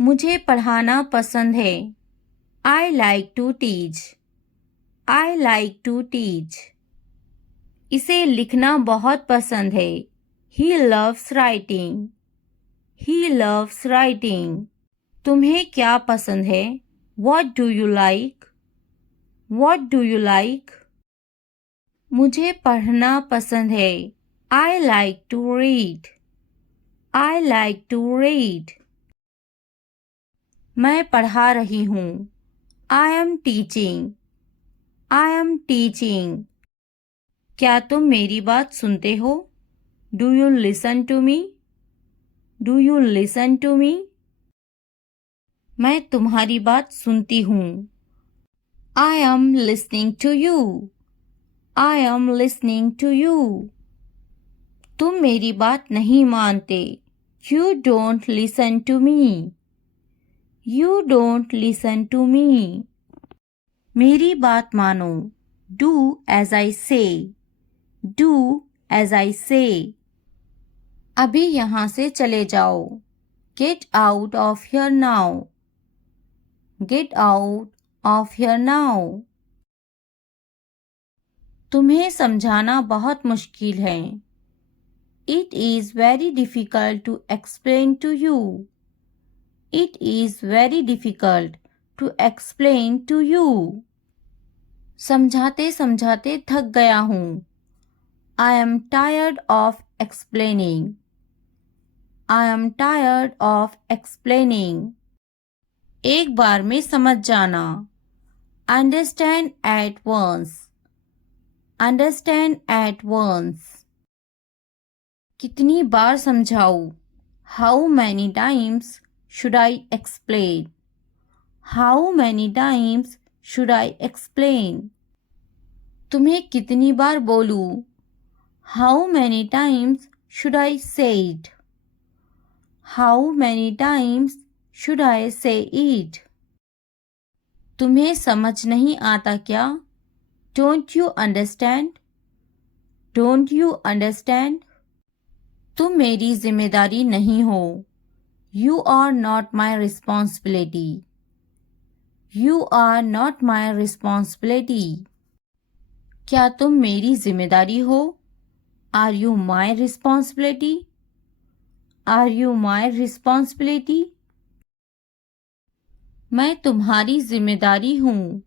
मुझे पढ़ाना पसंद है। I like to teach. I like to teach. इसे लिखना बहुत पसंद है। He loves writing. He loves writing. तुम्हें क्या पसंद है? What do you like? What do you like? मुझे पढ़ना पसंद है। I like to read. I like to read. मैं पढ़ा रही हूँ। I am teaching. I am teaching. क्या तुम मेरी बात सुनते हो? Do you listen to me? Do you listen to me? मैं तुम्हारी बात सुनती हूँ। I am listening to you. I am listening to you. तुम मेरी बात नहीं मानते। You don't listen to me. You don't listen to me. मेरी बात मानो। Do as I say. Do as I say. अभी यहाँ से चले जाओ। Get out of here now. Get out of here now. तुम्हें समझाना बहुत मुश्किल है। It is very difficult to explain to you. It is very difficult to explain to you. समझाते समझाते थक गया हूँ। I am tired of explaining. I am tired of explaining. एक बार में समझ जाना। Understand at once. Understand at once. कितनी बार समझाऊँ? How many times should I explain? How many times should I explain? तुम्हें कितनी बार बोलूँ? How many times should I say it? How many times should I say it? तुम्हें समझ नहीं आता क्या? Don't you understand? Don't you understand? तुम मेरी जिम्मेदारी नहीं हो। You are not my responsibility. You are not my responsibility. क्या तुम मेरी जिम्मेदारी हो? Are you my responsibility? Are you my responsibility? मैं तुम्हारी जिम्मेदारी हूँ।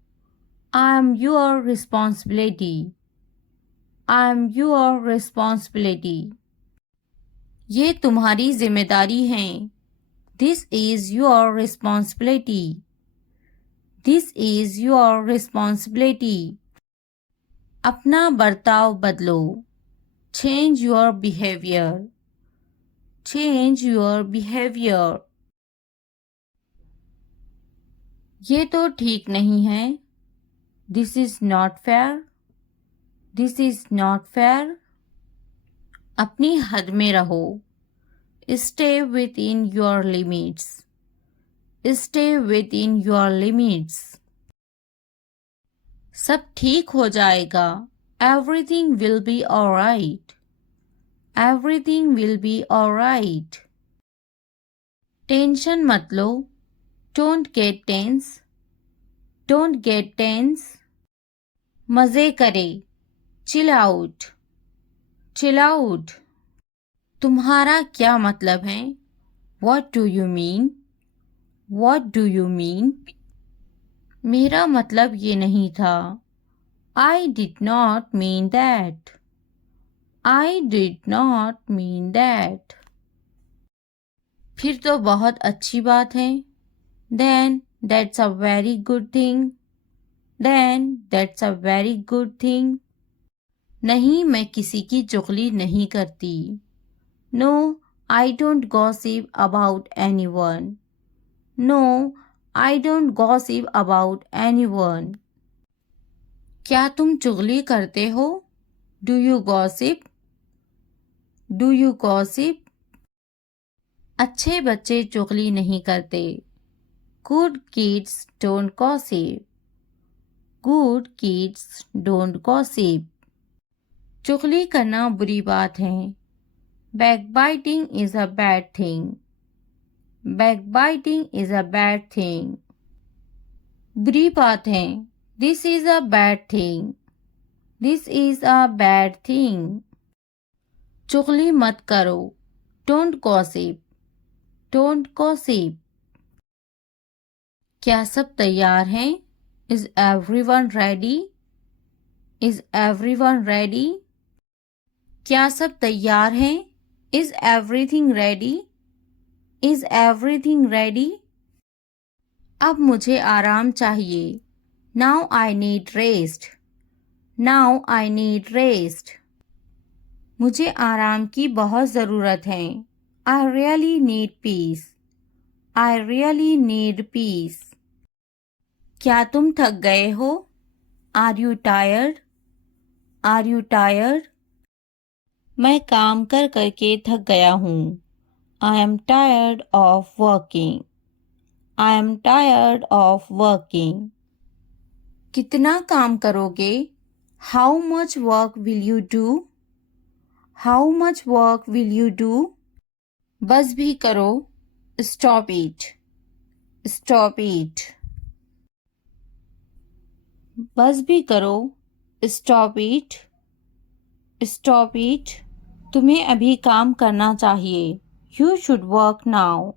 I am your responsibility. I am your responsibility. ये तुम्हारी जिम्मेदारी है। This is your responsibility. This is your responsibility. अपना बर्ताव बदलो। Change your behavior. Change your behavior. ये तो ठीक नहीं है। This is not fair. This is not fair. अपनी हद में रहो। Stay within your limits. Stay within your limits. सब ठीक हो जाएगा। Everything will be alright. Everything will be alright. Tension मत लो। Don't get tense. Don't get tense. मज़े करे। Chill out. Chill out. तुम्हारा क्या मतलब है? What do you mean? What do you mean? मेरा मतलब ये नहीं था। I did not mean that. I did not mean that. फिर तो बहुत अच्छी बात है। Then that's a very good thing. Then that's a very good thing. नहीं, मैं किसी की चुगली नहीं करती। No, I don't gossip about anyone. No, I don't gossip about anyone. क्या तुम चुगली करते हो? Do you gossip? Do you gossip? अच्छे बच्चे चुगली नहीं करते। Good kids don't gossip. Good kids don't gossip. चुगली करना बुरी बात है। Backbiting is a bad thing. Backbiting is a bad thing. बुरी बात है. This is a bad thing. This is a bad thing. चुगली मत करो. Don't gossip. Don't gossip. क्या सब तैयार हैं? Is everyone ready? Is everyone ready? क्या सब तैयार हैं? Is everything ready? Is everything ready? अब मुझे आराम चाहिए. Now I need rest. Now I need rest. मुझे आराम की बहुत ज़रूरत है. I really need peace. I really need peace. क्या तुम थक गए हो? Are you tired? Are you tired? मैं काम कर करके थक गया हूँ. I am tired of working. I am tired of working. कितना काम करोगे? How much work will you do? How much work will you do? बस भी करो. Stop it. Stop it. बस भी करो. Stop it. Stop it. तुम्हें अभी काम करना चाहिए. You should work now.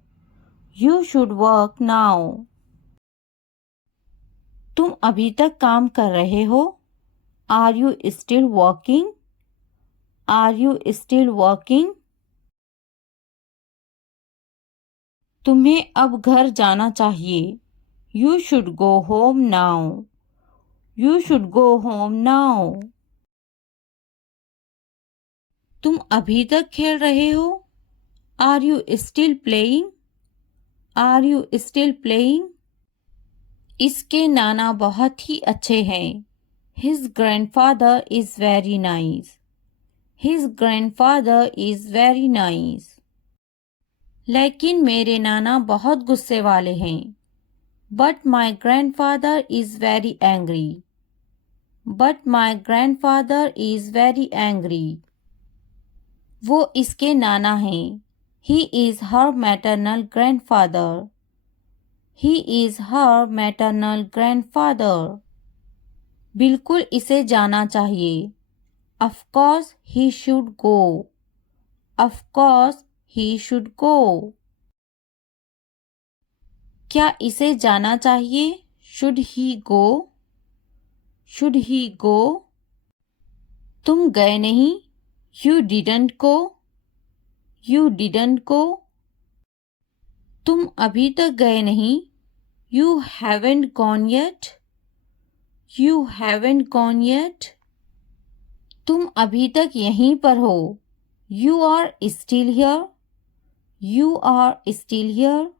You should work now. तुम अभी तक काम कर रहे हो? Are you still working? Are you still working? तुम्हें अब घर जाना चाहिए. You should go home now. You should go home now. तुम अभी तक खेल रहे हो? Are you still playing? Are you still playing? इसके नाना बहुत ही अच्छे हैं. His grandfather is very nice. His grandfather is very nice. लेकिन मेरे नाना बहुत गुस्से वाले हैं. But my grandfather is very angry. But my grandfather is very angry. वो इसके नाना हैं. He is her maternal grandfather. He is her maternal grandfather. बिल्कुल इसे जाना चाहिए. Of course he should go. Of course he should go. क्या इसे जाना चाहिए? Should he go? Should he go? तुम गए नहीं? You didn't go. You didn't go. तुम अभी तक गए नहीं? You haven't gone yet. You haven't gone yet. तुम अभी तक यहीं पर हो. You are still here. You are still here.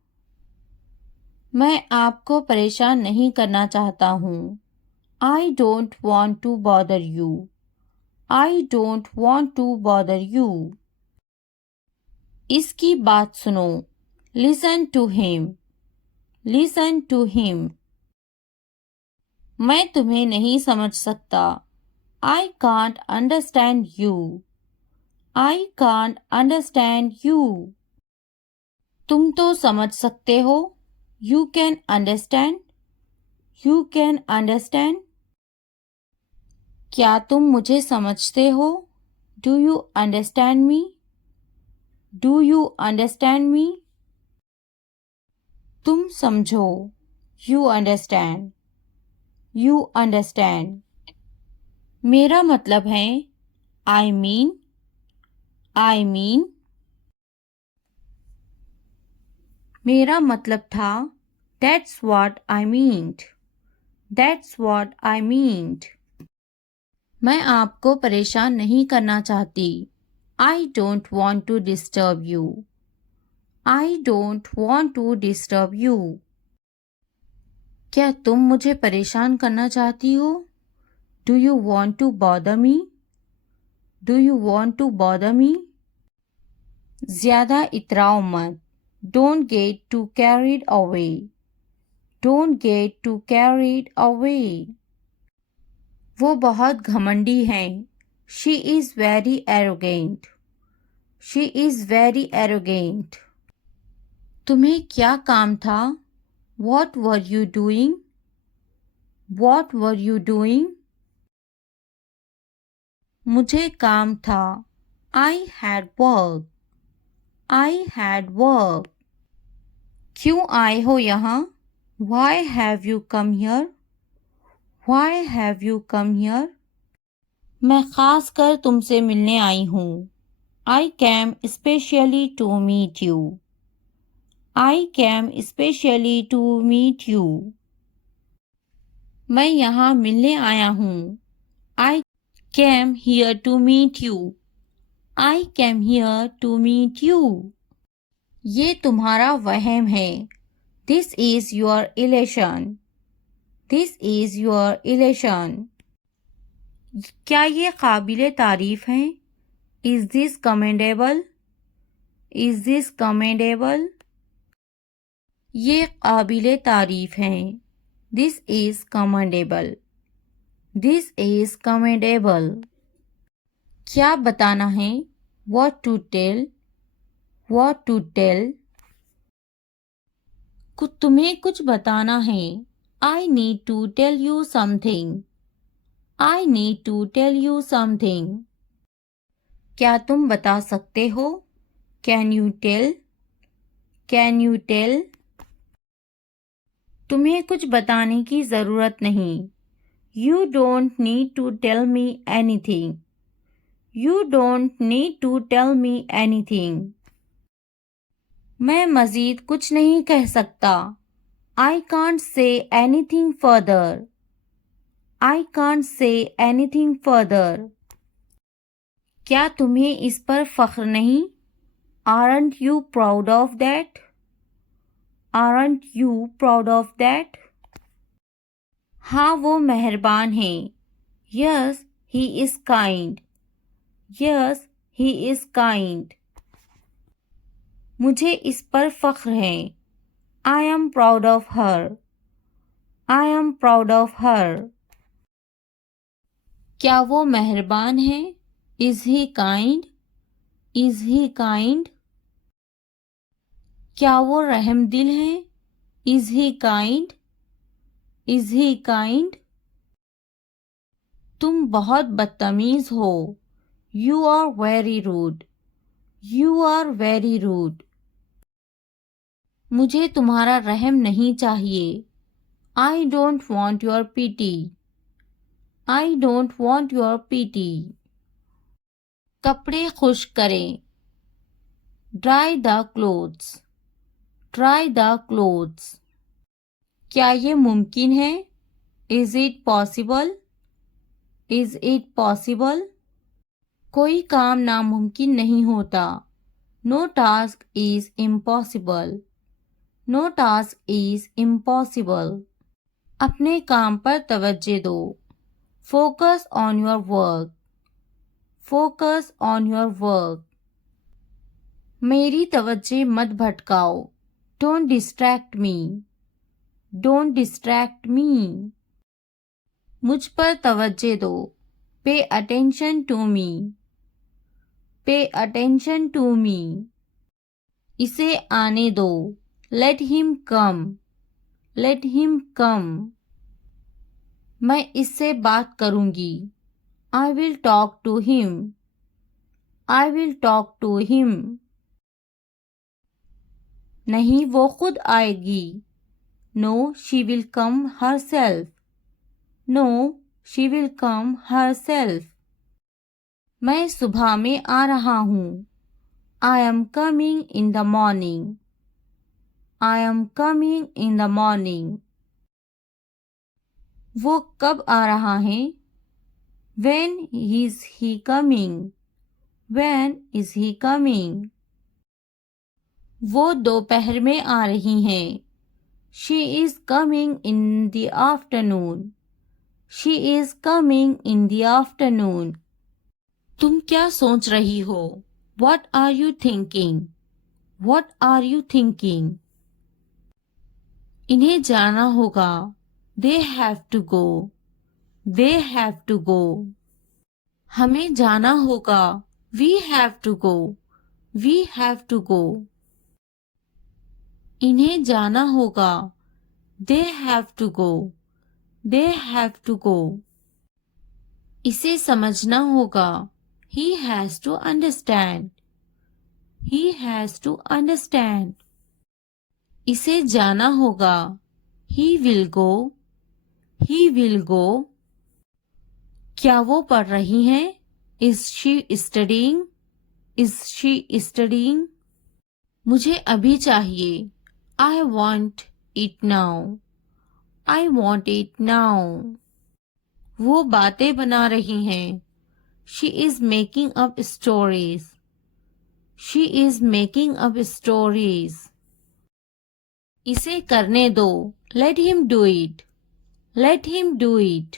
मैं आपको परेशान नहीं करना चाहता हूँ. I don't want to bother you. I don't want to bother you. इसकी बात सुनो. Listen to him. Listen to him. मैं तुम्हें नहीं समझ सकता. I can't understand you. I can't understand you. तुम तो समझ सकते हो. You can understand. You can understand. क्या तुम मुझे समझते हो? Do you understand me? Do you understand me? तुम समझो. You understand. You understand. मेरा मतलब है. I mean. I mean. मेरा मतलब था. That's what I meant. That's what I meant. मैं आपको परेशान नहीं करना चाहती. I don't want to disturb you. I don't want to disturb you. क्या तुम मुझे परेशान करना चाहती हो? Do you want to bother me? Do you want to bother me? ज़्यादा इतराओ मत. Don't get too carried away. Don't get too carried away. वो बहुत घमंडी हैं. She is very arrogant. She is very arrogant. तुम्हें क्या काम था? What were you doing? What were you doing? मुझे काम था. I had work. I had work. क्यों आए हो यहाँ? Why have you come here? Why have you come here? मैं खास कर तुमसे मिलने आई हूँ. I came especially to meet you. I came especially to meet you. मैं यहाँ मिलने आया हूँ. I came here to meet you. I came here to meet you. ये तुम्हारा वहम है. This is your illusion. This is your illusion. क्या ये काबिले तारीफ है? Is this commendable? Is this commendable? ये काबिले तारीफ है. This is commendable. This is commendable. क्या बताना है? What to tell? What to tell? तुम्हें कुछ बताना है. I need to tell you something. I need to tell you something. क्या तुम बता सकते हो? Can you tell? Can you tell? तुम्हें कुछ बताने की ज़रूरत नहीं. You don't need to tell me anything. You don't need to tell me anything. मैं मज़ीद कुछ नहीं कह सकता. I can't say anything further. I can't say anything further. क्या तुम्हें इस पर फ़ख्र नहीं? Aren't you proud of that? Aren't you proud of that? हाँ वो मेहरबान है. Yes, he is kind. Yes, he is kind. मुझे इस पर फ़ख्र है. I am proud of her. I am proud of her. क्या वो मेहरबान है? Is he kind? Is he kind? क्या वो रहमदिल है? Is he kind? Is he kind? तुम बहुत बदतमीज हो. You are very rude. You are very rude. मुझे तुम्हारा रहम नहीं चाहिए. I don't want your pity. I don't want your pity. कपड़े खुश्क करें. Dry the clothes. Dry the clothes. क्या ये मुमकिन है? Is it possible? Is it possible? कोई काम नामुमकिन नहीं होता. No task is impossible. No task is impossible. अपने काम पर तवज्जो दो. Focus on your work. Focus on your work. मेरी तवज्जो मत भटकाओ. Don't distract me. Don't distract me. मुझ पर तवज्जो दो. Pay attention to me. Pay attention to me. इसे आने दो. Let him come. Let him come. मैं इससे बात करूंगी. I will talk to him. I will talk to him. नहीं वो खुद आएगी. No, she will come herself. No, she will come herself. मैं सुबह में आ रहा हूँ. I am coming in the morning. I am coming in the morning. वो कब आ रहा है? When is he coming? When is he coming? वो दोपहर में आ रही हैं. She is coming in the afternoon. She is coming in the afternoon. तुम क्या सोच रही हो? What are you thinking? What are you thinking? इन्हें जाना होगा. They have to go. They have to go. हमें जाना होगा. We have to go. We have to go. इन्हें जाना होगा। They have to go, they have to go. इसे समझना होगा। He has to understand, he has to understand. इसे जाना होगा। He will go, he will go. क्या वो पढ़ रही हैं? Is she studying, is she studying. मुझे अभी चाहिए। I want it now, I want it now. वो बातें बना रही हैं। She is making up stories, she is making up stories. इसे करने दो। Let him do it, let him do it.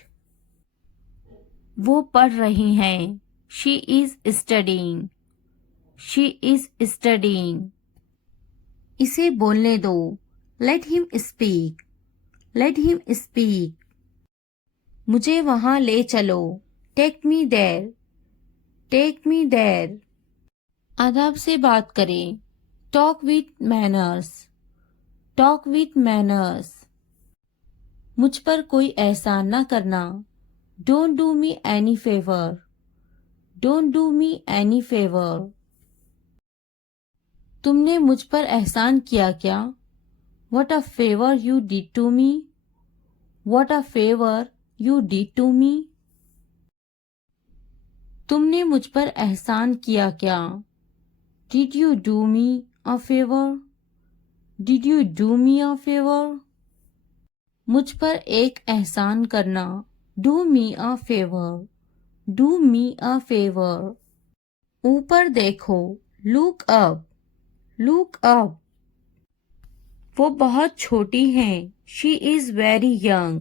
वो पढ़ रही हैं। She is studying, she is studying. इसे बोलने दो। Let him speak, let him speak. मुझे वहां ले चलो। Take me there, take me there. अदब से बात करें। Talk with manners, talk with manners. मुझ पर कोई एहसान ना करना। Don't do me any favour, don't do me any favour. तुमने मुझ पर एहसान किया क्या? What a favor you did to me, what a favor you did to me। तुमने मुझ पर एहसान किया क्या? Did you do me a favor, did you do me a favor। मुझ पर एक एहसान करना। Do me a favor, do me a favor। ऊपर देखो। Look up, look up। वो बहुत छोटी हैं। She is very young,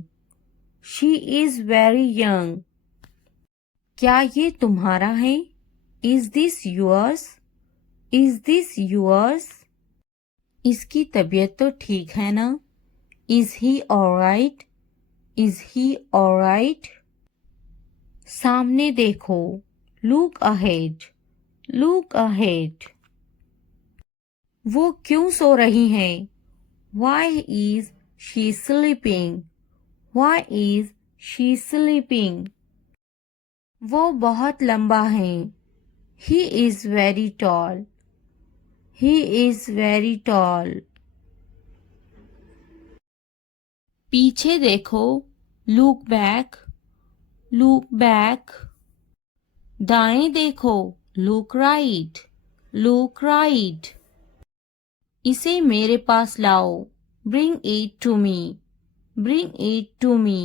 she is very young। क्या ये तुम्हारा है? Is this yours, is this yours। इसकी तबीयत तो ठीक है ना? Is he alright, is he alright। सामने देखो। Look ahead, look ahead। वो क्यों सो रही हैं? Why is she sleeping, why is she sleeping। वो बहुत लंबा है। He is very tall, he is very tall। पीछे देखो। Look back, look back। दाएं देखो। Look right, look right। इसे मेरे पास लाओ। Bring it to me, bring it to me।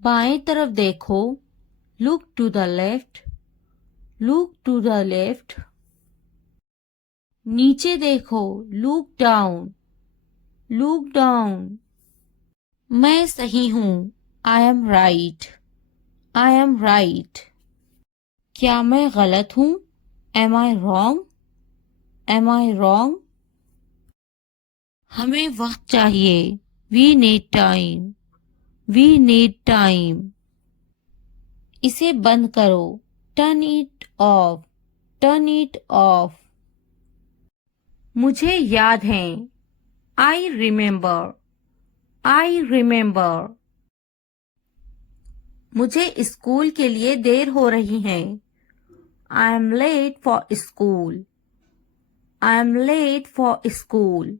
बाएं तरफ देखो। Look to the left, look to the left। नीचे देखो। Look down, look down। मैं सही हूँ। I am right, I am right। क्या मैं गलत हूँ? Am I wrong, am I wrong। हमें वक्त चाहिए। We need time, we need time। इसे बंद करो। Turn it off, turn it off। मुझे याद है। I remember, I remember। मुझे स्कूल के लिए देर हो रही है। I am late for school, I am late for school।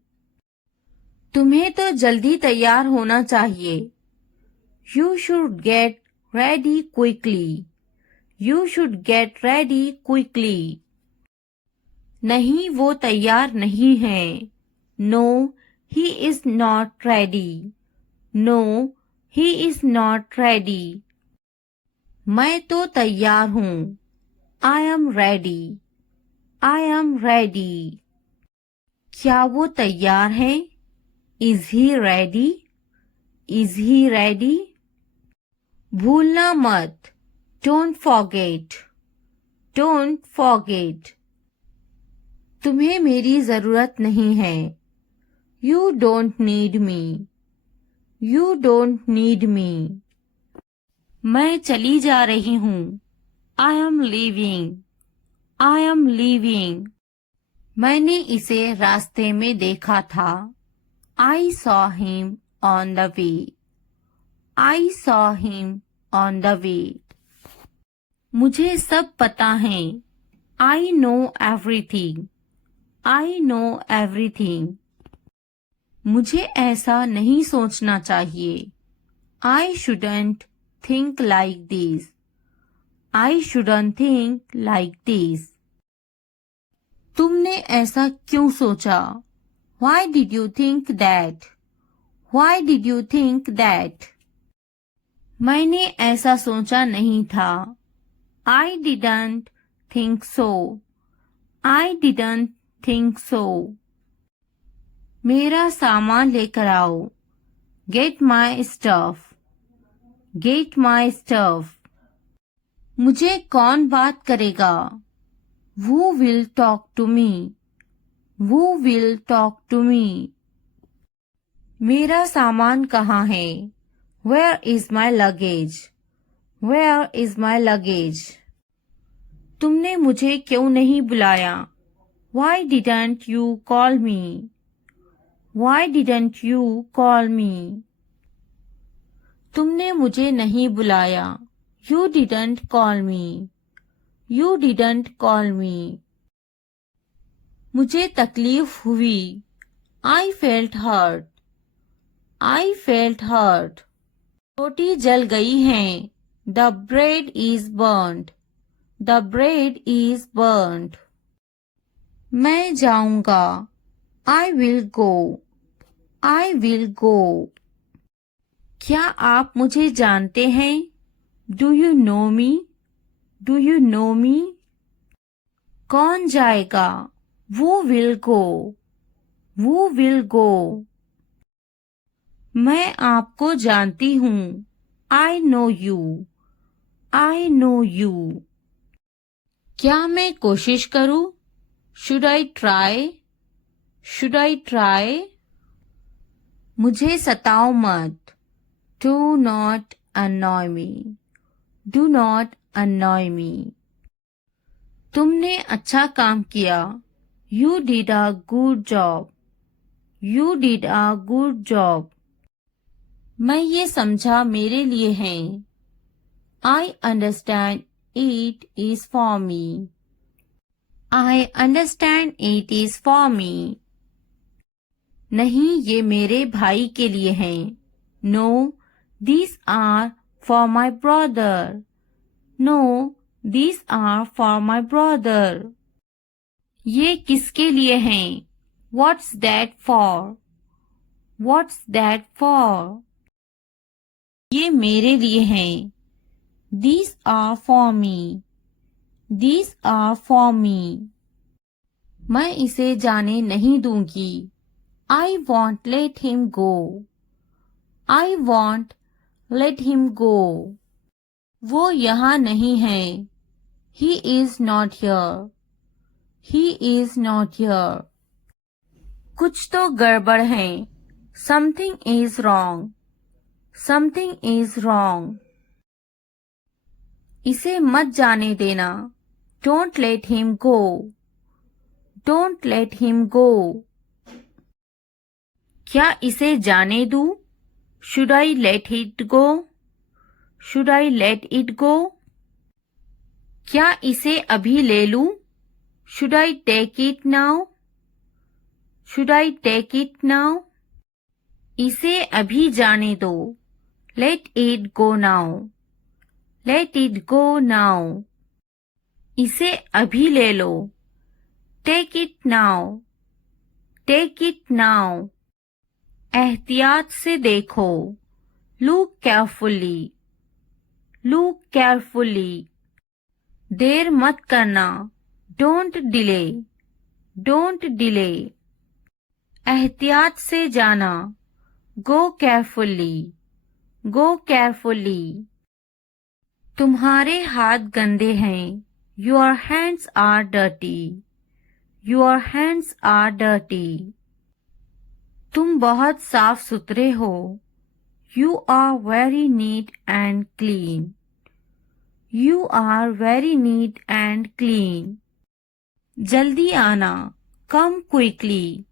तुम्हें तो जल्दी तैयार होना चाहिए। You should get ready quickly, you should get ready quickly। नहीं, वो तैयार नहीं है। No, he is not ready, no, he is not ready। मैं तो तैयार हूँ। I am ready, I am ready। क्या वो तैयार है? Is he ready, is he ready। भूलना मत। Don't forget, don't forget। तुम्हें मेरी जरूरत नहीं है। You don't need me, you don't need me। मैं चली जा रही हूँ। I am leaving, I am leaving। मैंने इसे रास्ते में देखा था। I saw him on the way. I saw him on the way. मुझे सब पता है। I know everything. I know everything. मुझे ऐसा नहीं सोचना चाहिए। I shouldn't think like this. I shouldn't think like this. तुमने ऐसा क्यों सोचा? Why did you think that? Why did you think that? मैंने ऐसा सोचा नहीं था। I didn't think so. I didn't think so. मेरा सामान लेकर आओ। Get my stuff. Get my stuff. मुझे कौन बात करेगा? Who will talk to me? Who will talk to me? मेरा सामान कहाँ है? Where is my luggage? Where is my luggage? तुमने मुझे क्यों नहीं बुलाया? Why didn't you call me? Why didn't you call me? तुमने मुझे नहीं बुलाया। You didn't call me. You didn't call me. मुझे तकलीफ हुई। I felt hurt. I felt hurt. रोटी जल गई है। The bread is burnt. The bread is burnt. मैं जाऊंगा। I will go. I will go. क्या आप मुझे जानते हैं? Do you know me? Do you know me? कौन जाएगा? Who will go? Who will go? मैं आपको जानती हूँ। I know you. I know you. क्या मैं कोशिश करूँ? Should I try? Should I try? मुझे सताओ मत। Do not annoy me. Do not annoy me. तुमने अच्छा काम किया। You did a good job. You did a good job. मैं ये समझा मेरे लिए है। I understand it is for me. I understand it is for me. नहीं, ये मेरे भाई के लिए हैं। No, these are for my brother. No, these are for my brother. ये किसके लिए हैं? What's that for? What's that for? ये मेरे लिए हैं। These are for me. These are for me. मैं इसे जाने नहीं दूंगी। I won't let him go. I won't let him go. वो यहाँ नहीं है। He is not here. He is not here. कुछ तो गड़बड़ है। Something is wrong. Something is wrong. इसे मत जाने देना। Don't let him go. Don't let him go. क्या इसे जाने दूँ? Should I let it go? Should I let it go? क्या इसे अभी ले लूँ? Should I take it now? Should I take it now? इसे अभी जाने दो। Let it go now. Let it go now. इसे अभी ले लो। Take it now. Take it now. एहतियात से देखो। Look carefully. Look carefully. देर मत करना। Don't delay. Don't delay. एहतियात से जाना। Go carefully. Go carefully. तुम्हारे हाथ गंदे हैं। Your hands are dirty. Your hands are dirty. तुम बहुत साफ सुथरे हो। You are very neat and clean. You are very neat and clean. जल्दी आना। Come quickly.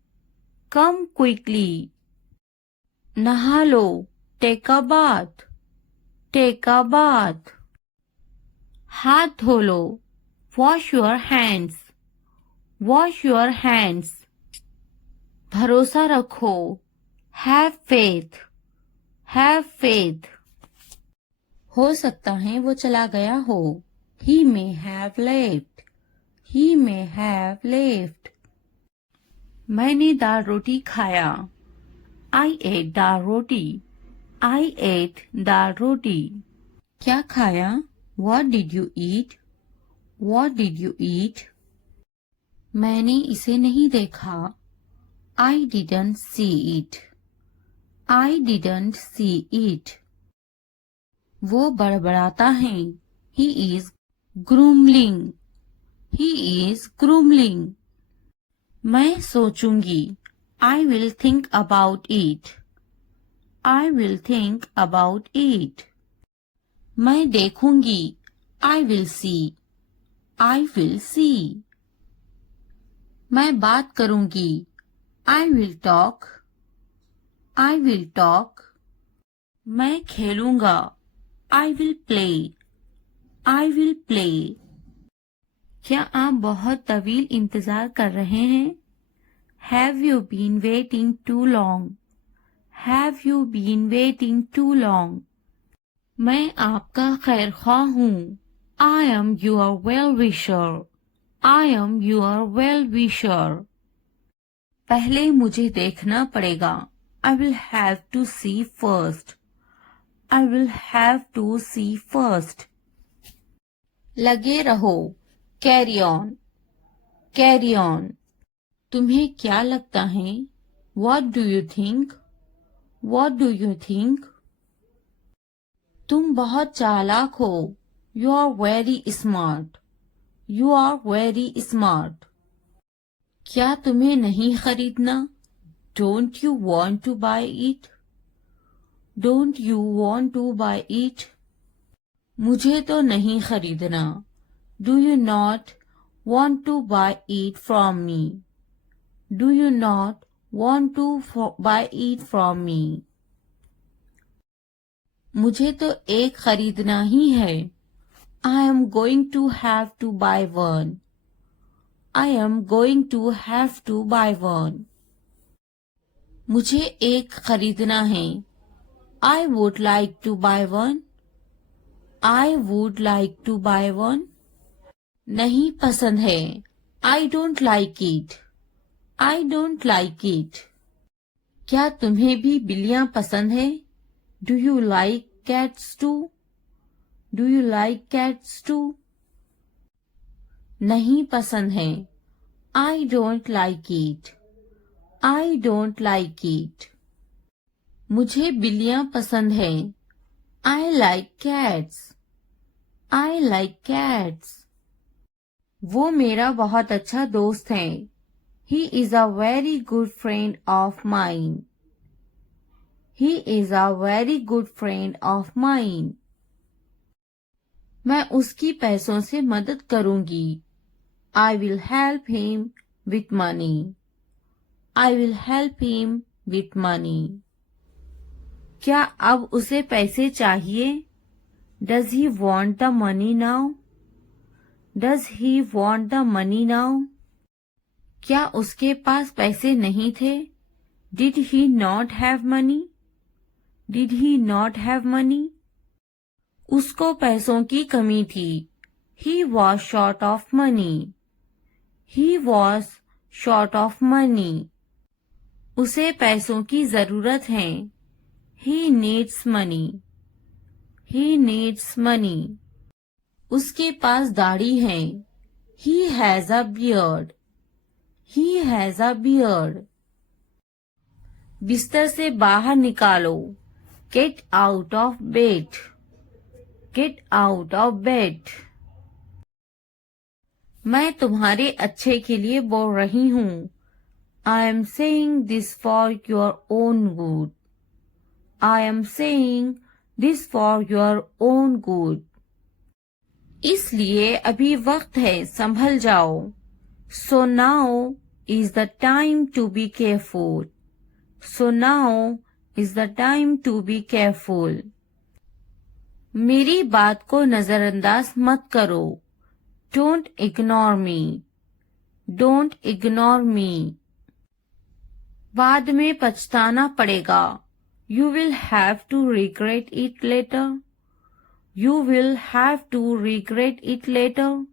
Come quickly. नहा लो. Take a bath. Take a bath. हाथ धो लो. Wash your hands. Wash your hands. भरोसा रखो. Have faith. Have faith. हो सकता है वो चला गया हो. He may have left. He may have left. मैंने दाल रोटी खाया. I ate dal roti. I ate दाल रोटी. क्या खाया? What did you eat? What did you eat? मैंने इसे नहीं देखा. I didn't see it. I didn't see it. वो बड़बड़ाता है. He is grumbling. He is grumbling. मैं सोचूंगी. I will think about it. I will think about it. मैं देखूंगी. I will see. I will see. मैं बात करूंगी. I will talk. I will talk. मैं खेलूंगा. I will play. I will play. क्या आप बहुत तवील इंतजार कर रहे हैं? Have you been waiting too long? Have you been waiting too long? मैं आपका खैर ख्वाह हूँ. I am your well-wisher. I am your well-wisher. पहले मुझे देखना पड़ेगा. I will have to see first. I will have to see first. लगे रहो. Carry on. Carry on. तुम्हें क्या लगता है? What do you think? What do you think? तुम बहुत चालाक हो. You are very smart. You are very smart. क्या तुम्हें नहीं खरीदना? Don't you want to buy it? Don't you want to buy it? मुझे तो नहीं खरीदना. Do you not want to buy it from me? Do you not want to buy it from me? मुझे तो एक खरीदना ही है. I am going to have to buy one. I am going to have to buy one. मुझे एक खरीदना है. I would like to buy one. I would like to buy one. नहीं पसंद है. I don't like it. I don't like it. क्या तुम्हें भी बिल्लियां पसंद है? Do you like cats too? Do you like cats too? नहीं पसंद है. I don't like it. I don't like it. मुझे बिल्लियां पसंद है. I like cats. I like cats. वो मेरा बहुत अच्छा दोस्त है. He is a very good friend of mine. He is a very good friend of mine. मैं उसकी पैसों से मदद करूंगी. I will help him with money. I will help him with money. क्या अब उसे पैसे चाहिए? Does he want the money now? Does he want the money now? क्या उसके पास पैसे नहीं थे? Did he not have money? Did he not have money? उसको पैसों की कमी थी. He was short of money. He was short of money. उसे पैसों की जरूरत है. He needs money. He needs money. उसके पास दाढ़ी है. He has a beard. He has a beard. बिस्तर से बाहर निकालो. Get out of bed. Get out of bed. मैं तुम्हारे अच्छे के लिए बोल रही हूँ. I am saying this for your own good. I am saying this for your own good. इसलिए अभी वक्त है, संभल जाओ. So now is the time to be careful. So now is the time to be careful. मेरी बात को नजरअंदाज मत करो. Don't ignore me. Don't ignore me. बाद में पछताना पड़ेगा. You will have to regret it later. You will have to regret it later.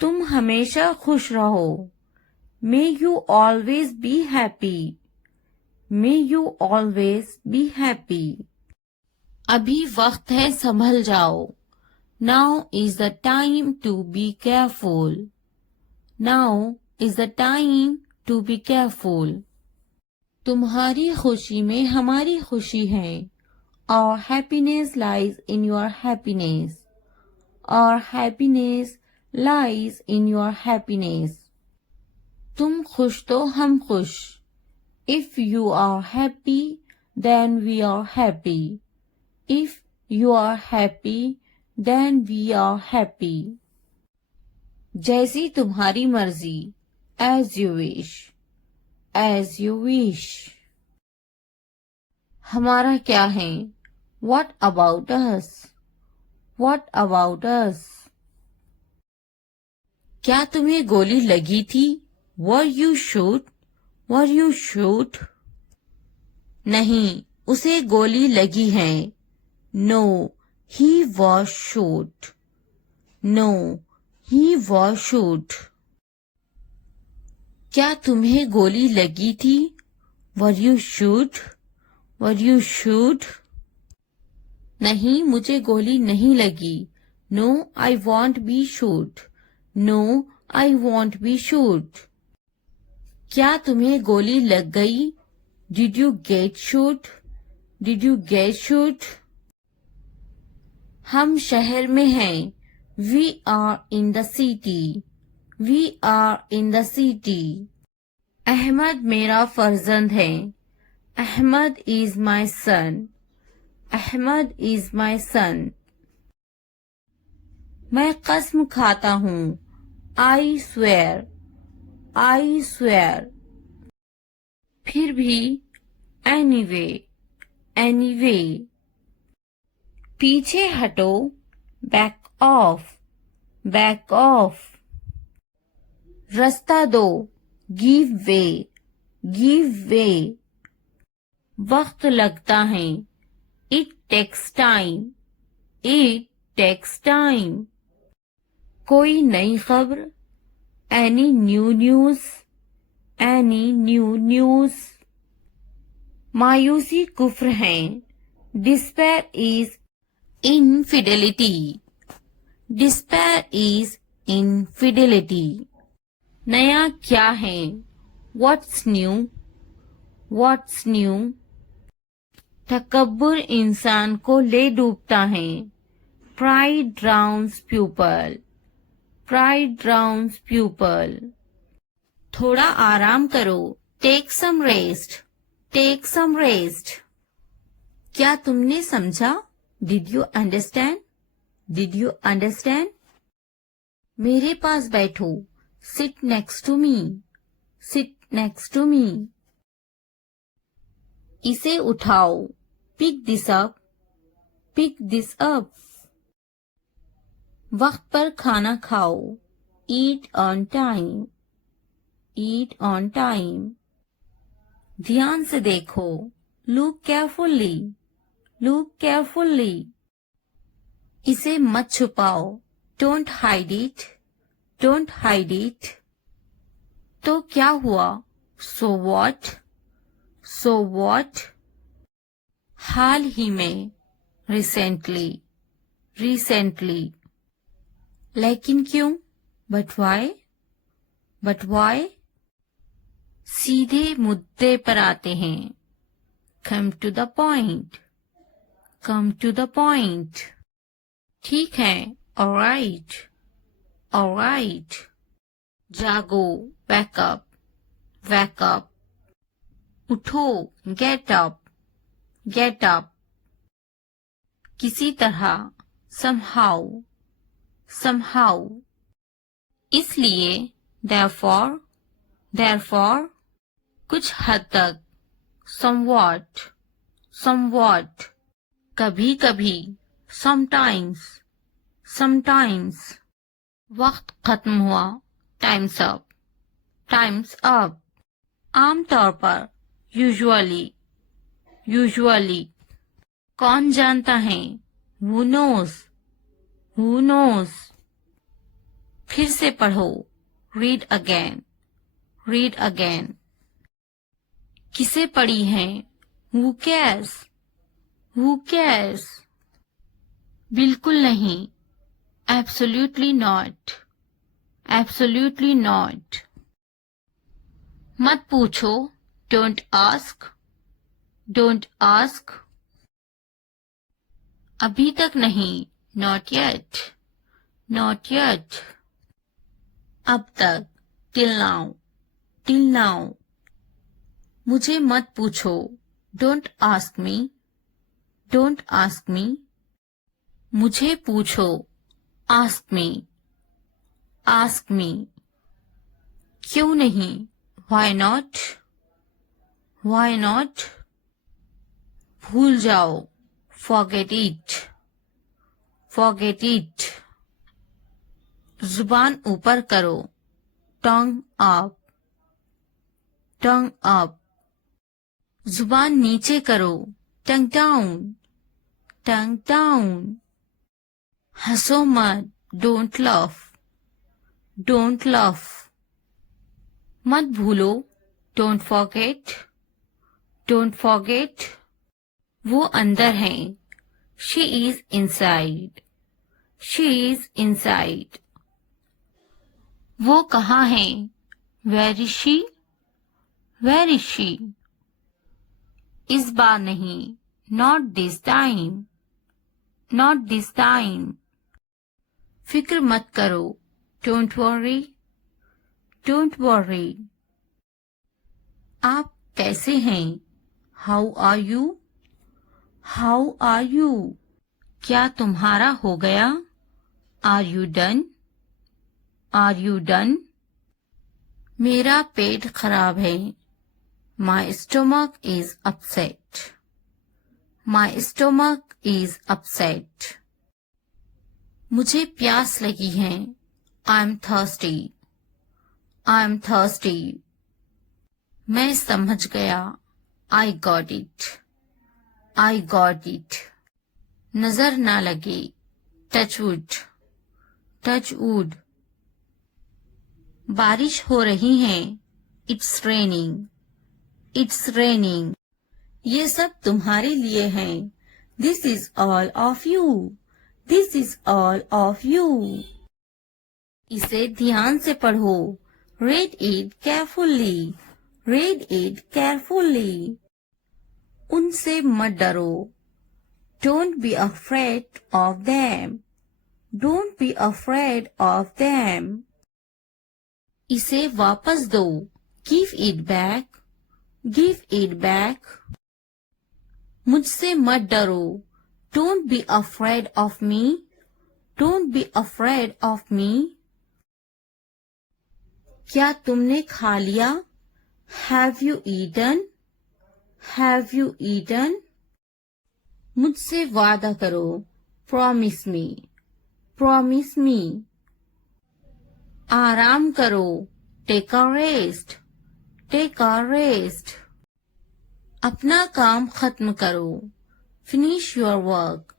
तुम हमेशा खुश रहो. May you always be happy. May you always be happy. अभी वक्त है संभल जाओ. Now is the time to be careful. Now is the time to be careful. तुम्हारी खुशी में हमारी खुशी है. Our happiness lies in your happiness. Our happiness lies in your happiness. तुम खुश तो हम खुश. If you are happy, then we are happy. If you are happy, then we are happy. जैसी तुम्हारी मर्जी. As you wish. As you wish. हमारा क्या है? What about us? What about us? क्या तुम्हें गोली लगी थी? Were you shot? Were you shot? नहीं, उसे गोली लगी है. No, he was shot. No, he was shot. क्या तुम्हें गोली लगी थी? Were you shot? Were you shot? नहीं, मुझे गोली नहीं लगी. No, I won't be shot. No, I won't be shot. क्या तुम्हें गोली लग गई? Did you get shot? Did you get shot? हम शहर में हैं. We are in the city. We are in the city. Ahmad मेरा फर्जंद है. Ahmad is my son. Ahmad is my son. मैं कसम खाता हूँ. I swear. I swear. फिर भी. Anyway. Anyway. पीछे हटो. Back off. Back off. रास्ता दो. Give way. Give way. वक्त लगता है. It takes time. It takes time. कोई नई खबर. Any new news. Any new news. मायूसी कुफ्र है. Despair is infidelity. Despair is infidelity. नया क्या है? What's new? What's new? तकब्बुर इंसान को ले डूबता है. Pride drowns pupil. Pride drowns pupil. थोड़ा आराम करो. Take some rest. Take some rest. क्या तुमने समझा? Did you understand? Did you understand? मेरे पास बैठो. Sit next to me. Sit next to me. इसे उठाओ. Pick this up. Pick this up. वक्त पर खाना खाओ. Eat on time. Eat on time. ध्यान से देखो. Look carefully. Look carefully. इसे मत छुपाओ. Don't hide it. Don't hide it. तो क्या हुआ? So what? So what? हाल ही में. Recently. Recently. लेकिन क्यों? But why? But why? सीधे मुद्दे पर आते हैं. Come to the point. Come to the point. ठीक है. All right. All right. जागो. Wake up. Wake up. उठो. Get up. Get up. किसी तरह. Somehow. Somehow. इसलिए. Therefore. therefore, कुछ हद तक, somewhat, somewhat, कभी कभी, sometimes, sometimes, वक्त खत्म हुआ, time's up, time's up, आमतौर पर, usually, usually, कौन जानता है, who knows, who knows, फिर से पढ़ो, read again, read again, किसे पढ़ी है, who cares, who cares, बिल्कुल नहीं, absolutely not, absolutely not, मत पूछो, don't ask, don't ask, अभी तक नहीं, not yet, not yet, अब तक, till now, till now, मुझे मत पूछो, don't ask me, don't ask me, मुझे पूछो, ask me, ask me, क्यों नहीं, why not, why not, भूल जाओ, forget it, forget it, जुबान ऊपर करो, tongue up, tongue up, जुबान नीचे करो, tongue down, tongue down, हंसो मत, don't laugh, don't laugh, मत भूलो, don't forget, don't forget, वो अंदर है, she is inside, she is inside, वो कहाँ है, where is she, where is she, इस बार नहीं, not this time, not this time, फिक्र मत करो, don't worry, don't worry, आप कैसे हैं, how are you, how are you, क्या तुम्हारा हो गया, are you done, are you done, मेरा पेट खराब है, my stomach is upset, my stomach is upset, मुझे प्यास लगी है, I'm thirsty, I'm thirsty, मैं समझ गया, I got it, I got it, नजर ना लगे, touch wood, touch wood, बारिश हो रही है, it's raining, it's raining, ये सब तुम्हारे लिए है, this is all of you, this is all of you, इसे ध्यान से पढ़ो, read it carefully, read it carefully, उनसे मत डरो, don't be afraid of them, don't be afraid of them, इसे वापस दो, give it back, give it back, मुझसे मत डरो, don't be afraid of me, don't be afraid of me, क्या तुमने खा लिया, have you eaten, have you eaten, मुझसे वादा करो, promise me, promise me, आराम करो, take a rest, take a rest, अपना काम खत्म करो, finish your work,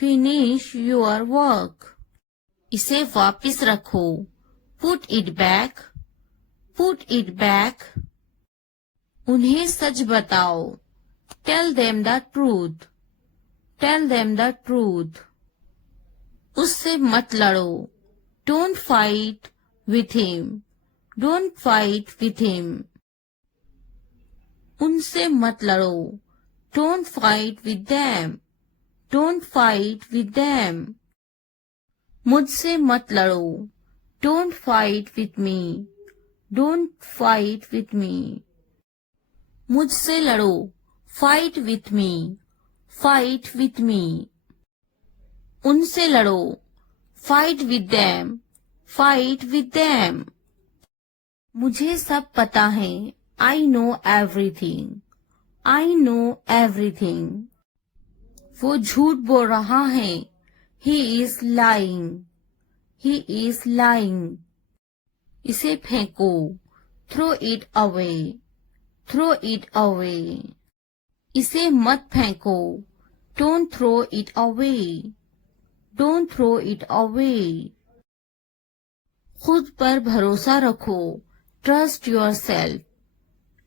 finish your work, इसे वापस रखो, put it back, put it back, उन्हें सच बताओ, tell them the truth, tell them the truth, उससे मत लड़ो, don't fight with him, don't fight with him, उनसे मत लड़ो, don't fight with them, don't fight with them, मुझसे मत लड़ो, don't fight with me, don't fight with me, मुझसे लड़ो, fight with me, fight with me, उनसे लड़ो, fight with them, fight with them, मुझे सब पता है. I know everything. I know everything. वो झूठ बोल रहा है. He is lying. He is lying. इसे फेंको. Throw it away. Throw it away. इसे मत फेंको. Don't throw it away. Don't throw it away. खुद पर भरोसा रखो. Trust yourself.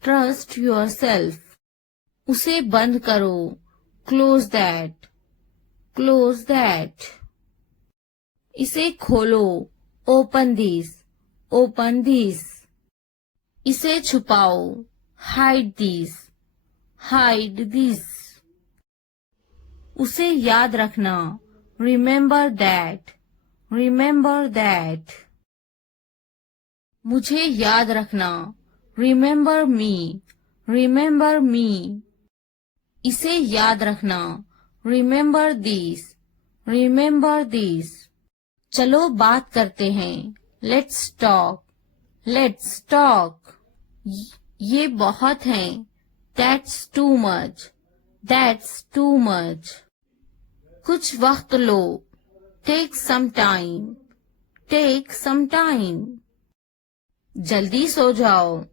Trust yourself. उसे बंद करो. Close that. Close that. इसे खोलो. Open this. Open this. इसे छुपाओ. Hide this. Hide this. उसे याद रखना. Remember that. Remember that. मुझे याद रखना. Remember me. Remember me. इसे याद रखना. Remember this. Remember this. चलो बात करते हैं. Let's talk. Let's talk. ये बहुत है. That's too much. That's too much. कुछ वक्त लो. Take some time. Take some time. जल्दी सो जाओ.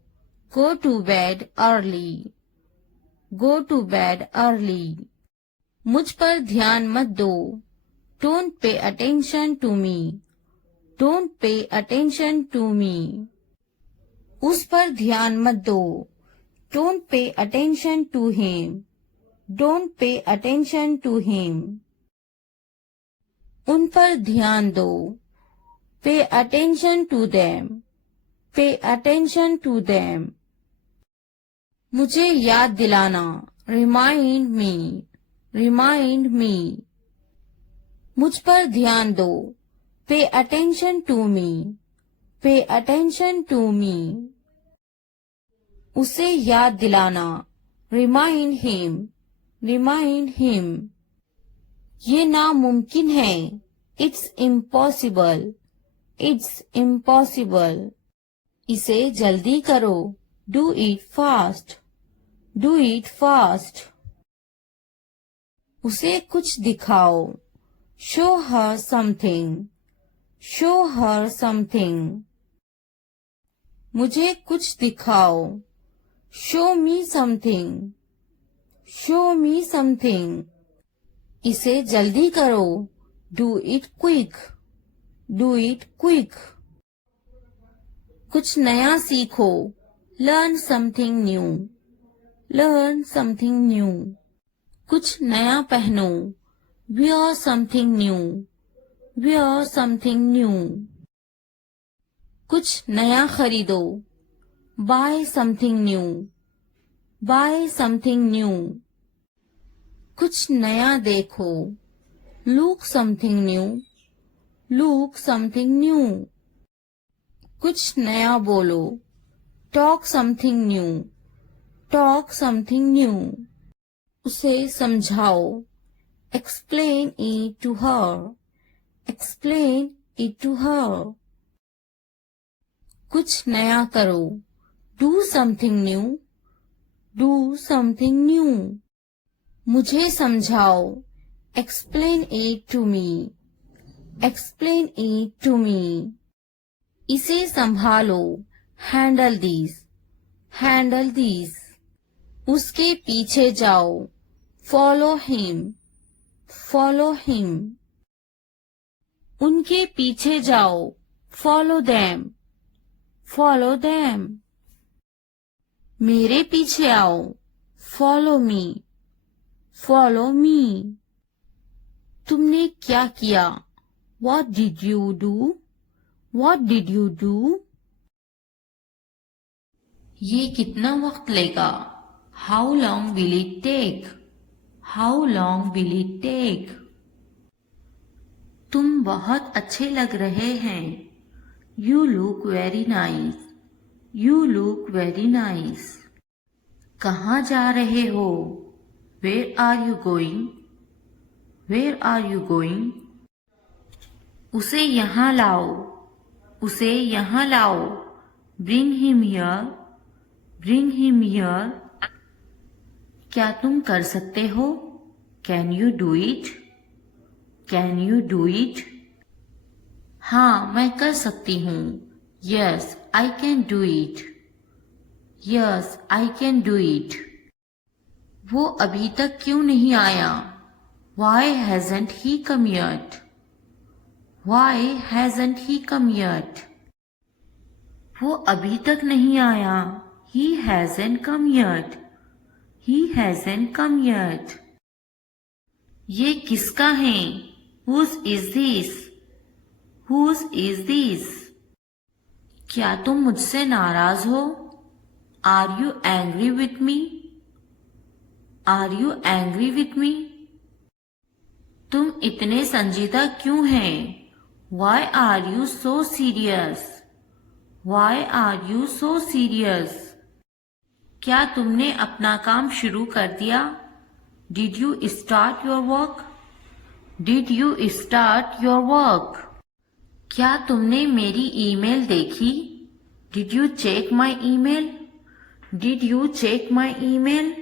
Go to bed early. Go to bed early. मुझ पर ध्यान मत दो. Don't pay attention to me. Don't pay attention to me. उस पर ध्यान मत दो. Don't pay attention to him. Don't pay attention to him. उन पर ध्यान दो. Pay attention to them. Pay attention to them. मुझे याद दिलाना. Remind me. Remind me. मुझ पर ध्यान दो. Pay attention to me. Pay attention to me. उसे याद दिलाना. Remind him. Remind him. ये नामुमकिन है. It's impossible. It's impossible. इसे जल्दी करो. Do it fast. Do it fast. उसे कुछ दिखाओ. Show her something. Show her something. मुझे कुछ दिखाओ. Show me something. Show me something. इसे जल्दी करो. Do it quick. Do it quick. कुछ नया सीखो. Learn something new. Learn something new. कुछ नया पहनो. Wear something new. Wear something new. कुछ नया खरीदो. Buy something new. Buy something new. कुछ नया देखो. Look something new. Look something new. कुछ नया बोलो. Talk something new. Talk something new. उसे समझाओ. Explain it to her. Explain it to her. कुछ नया करो. Do something new. Do something new. मुझे समझाओ. Explain it to me. Explain it to me. इसे संभालो. Handle these. Handle these. उसके पीछे जाओ. Follow him. Follow him. उनके पीछे जाओ. Follow them. Follow them. मेरे पीछे आओ. Follow me. Follow me. तुमने क्या किया? What did you do? What did you do? ये कितना वक्त लेगा? How long will it take? How long will it take? तुम बहुत अच्छे लग रहे हैं. You look very nice. You look very nice. कहाँ जा रहे हो? Where are you going? Where are you going? उसे यहाँ लाओ. उसे यहाँ लाओ. Bring him here. Bring him here. क्या तुम कर सकते हो? Can you do it? Can you do it? हाँ, मैं कर सकती हूँ. Yes, I can do it. Yes, I can do it. वो अभी तक क्यों नहीं आया? Why hasn't he come yet? Why hasn't he come yet? वो अभी तक नहीं आया. He hasn't come yet. He hasn't come yet. ये किसका है? Whose is this? Whose is this? क्या तुम मुझसे नाराज हो? Are you angry with me? Are you angry with me? तुम इतने संजीदा क्यों हैं? Why are you so serious? Why are you so serious? क्या तुमने अपना काम शुरू कर दिया? Did you start your work? Did you start your work? क्या तुमने मेरी ईमेल देखी? Did you check my email? Did you check my email?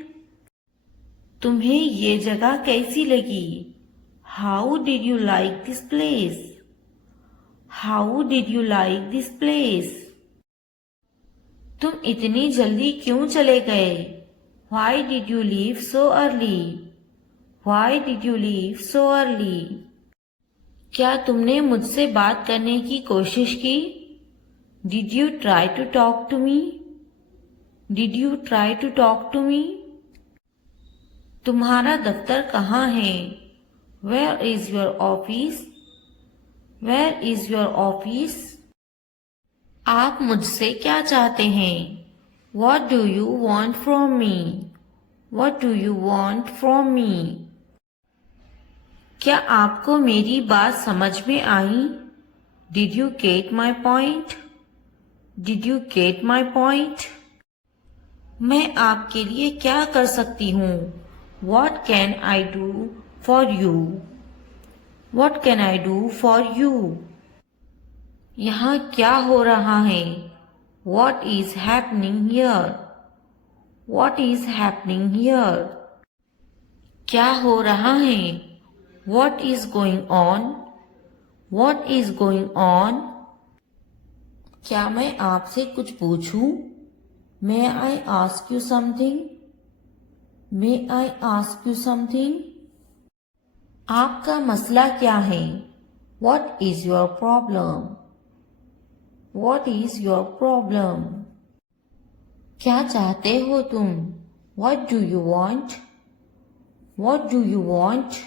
तुम्हें ये जगह कैसी लगी? How did you like this place? How did you like this place? तुम इतनी जल्दी क्यों चले गए? Why did you leave so early? Why did you leave so early? क्या तुमने मुझसे बात करने की कोशिश की? Did you try to talk to me? Did you try to talk to me? तुम्हारा दफ्तर कहाँ है? Where is your office? Where is your office? आप मुझसे क्या चाहते हैं? What do you want from me? What do you want from me? क्या आपको मेरी बात समझ में आई? Did you get my point? Did you get my point? मैं आपके लिए क्या कर सकती हूँ? What can I do for you? What can I do for you? यहाँ क्या हो रहा है? What is happening here? What is happening here? क्या हो रहा है? What is going on? What is going on? क्या मैं आपसे कुछ पूछूं? May I ask you something? May I ask you something? आपका मसला क्या है? What is your problem? What is your problem? क्या चाहते हो तुम? What do you want? What do you want?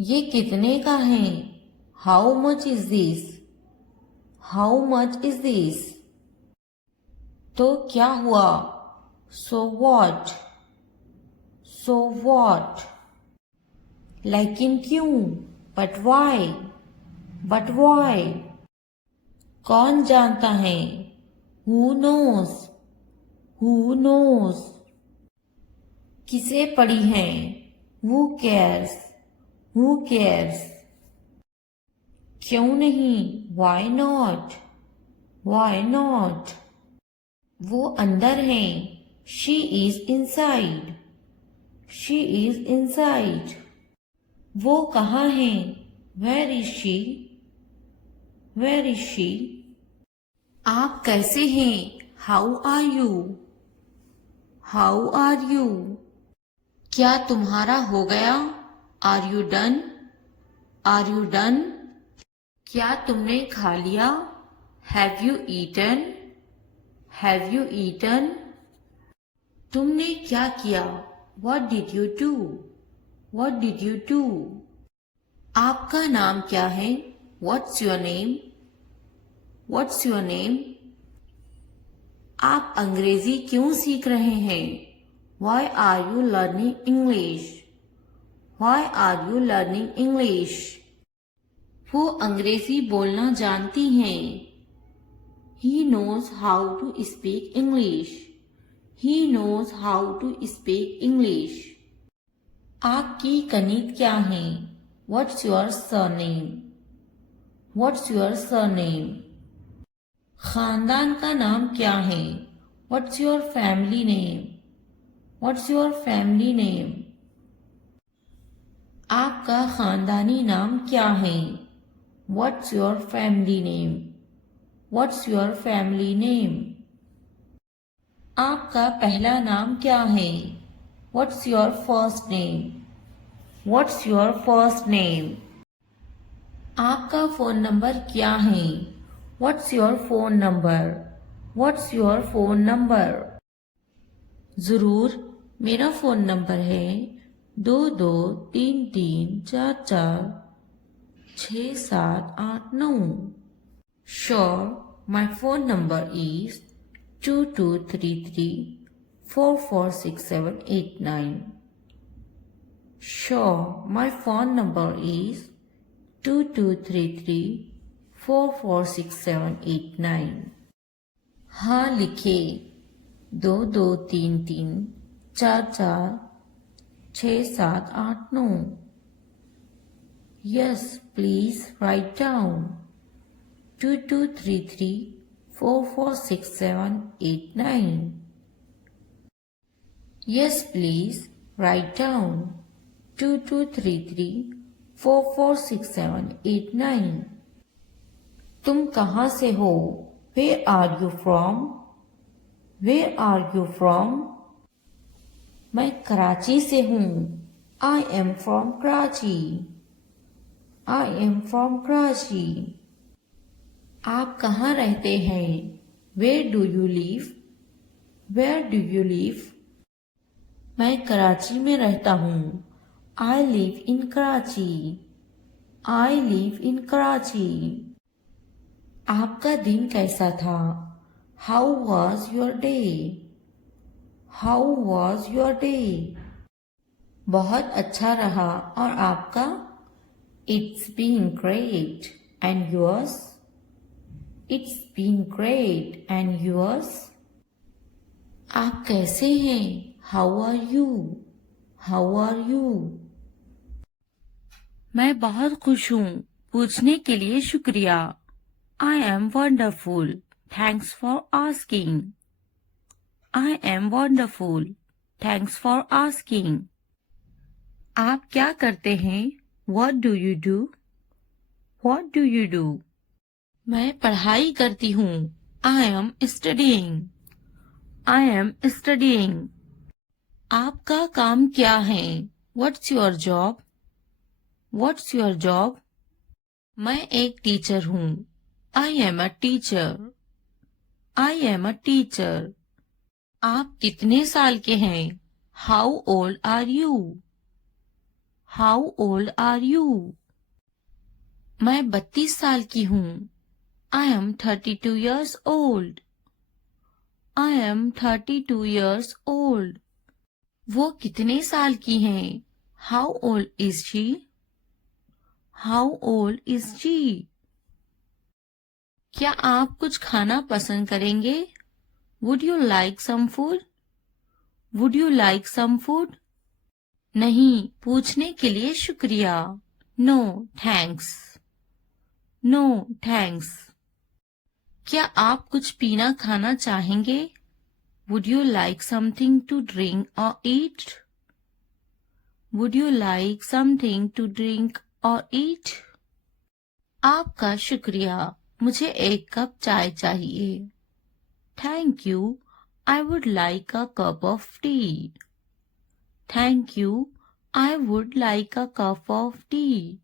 ये कितने का है? How much is this? How much is this? तो क्या हुआ? So what? So what? लेकिन क्यों? But why? But why? कौन जानता है? Who knows? Who knows? किसे पड़ी है? Who cares? Who cares? क्यों नहीं? Why not? Why not? वो अंदर है. She is inside. She is inside. वो कहाँ है? Where is she? Where is she? आप कैसे हैं? How are you? How are you? क्या तुम्हारा हो गया? Are you done? Are you done? क्या तुमने खा लिया? Have you eaten? Have you eaten? तुमने क्या किया? What did you do? What did you do? आपका नाम क्या है? What's your name? What's your name? आप अंग्रेजी क्यों सीख रहे हैं? Why are you learning English? Why are you learning English? वो अंग्रेजी बोलना जानती हैं. He knows how to speak English. He knows how to speak English. आपकी कनीत क्या है? What's your surname? What's your surname? खानदान का नाम क्या है? What's your family name? What's your family name? आपका खानदानी नाम क्या है? What's your family name? What's your family name? आपका पहला नाम क्या है? What's your first name? What's your first name? आपका फ़ोन नंबर क्या है? What's your phone number? What's your phone number? ज़रूर, मेरा फ़ोन नंबर है 2233446789. Sure, my phone number is 2233446789. Sure, my phone number is 2233446789. हाँ लिखे 2233446789. Yes, please write down 2233446789. Yes, please write down 2233446789. तुम कहाँ से हो? Where are you from? Where are you from? मैं कराची से हूँ. I am from Karachi. I am from Karachi. आप कहाँ रहते हैं? Where do you live? Where do you live? मैं कराची में रहता हूँ. I live in Karachi. I live in Karachi. आपका दिन कैसा था? How was your day? How was your day? बहुत अच्छा रहा. और आपका? It's been great. And yours? It's been great. And yours? आप कैसे हैं? How are you? How are you? मैं बहुत खुश हूँ. पूछने के लिए शुक्रिया. I am wonderful. Thanks for asking. I am wonderful. Thanks for asking. आप क्या करते हैं? What do you do? What do you do? मैं पढ़ाई करती हूँ. I am studying. I am studying. आपका काम क्या है? What's your job? What's your job? मैं एक टीचर हूँ. I am a teacher. I am a teacher. आप कितने साल के हैं? How old are you? How old are you? मैं 32 साल की हूँ. I am 32 years old. I am 32 years old. वो कितने साल की हैं? How old is she? How old is she? क्या आप कुछ खाना पसंद करेंगे? Would you like some food? Would you like some food? नहीं, पूछने के लिए शुक्रिया. No, thanks. No, thanks. क्या आप कुछ पीना खाना चाहेंगे? Would you like something to drink or eat? Would you like something to drink or eat? आपका शुक्रिया. मुझे एक कप चाय चाहिए. Thank you. I would like a cup of tea. Thank you. I would like a cup of tea.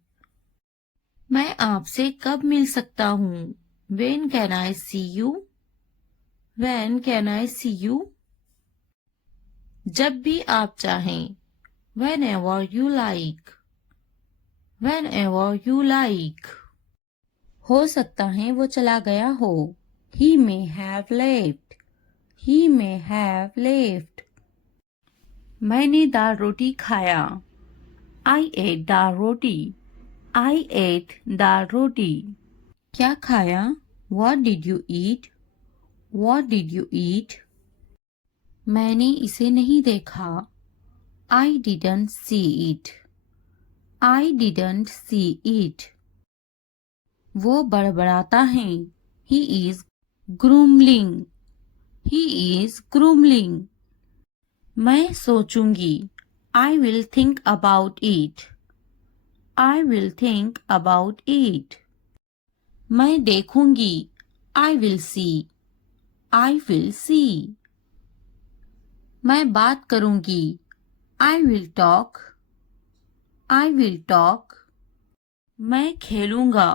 मैं आपसे कब मिल सकता हूँ? When can I see you? When can I see you? जब भी आप चाहें. Whenever you like. Whenever you like. हो सकता है वो चला गया हो. He may have left. He may have left. मैंने दाल रोटी खाया. I ate dal roti. I ate दाल रोटी. क्या खाया? What did you eat? What did you eat? मैंने इसे नहीं देखा. I didn't see it. I didn't see it. वो बड़बड़ाता है. He is grumbling, he is grumbling. मैं सोचूंगी, I will think about it, I will think about it. मैं देखूंगी, I will see, I will see. मैं बात करूंगी, I will talk, I will talk. मैं खेलूंगा,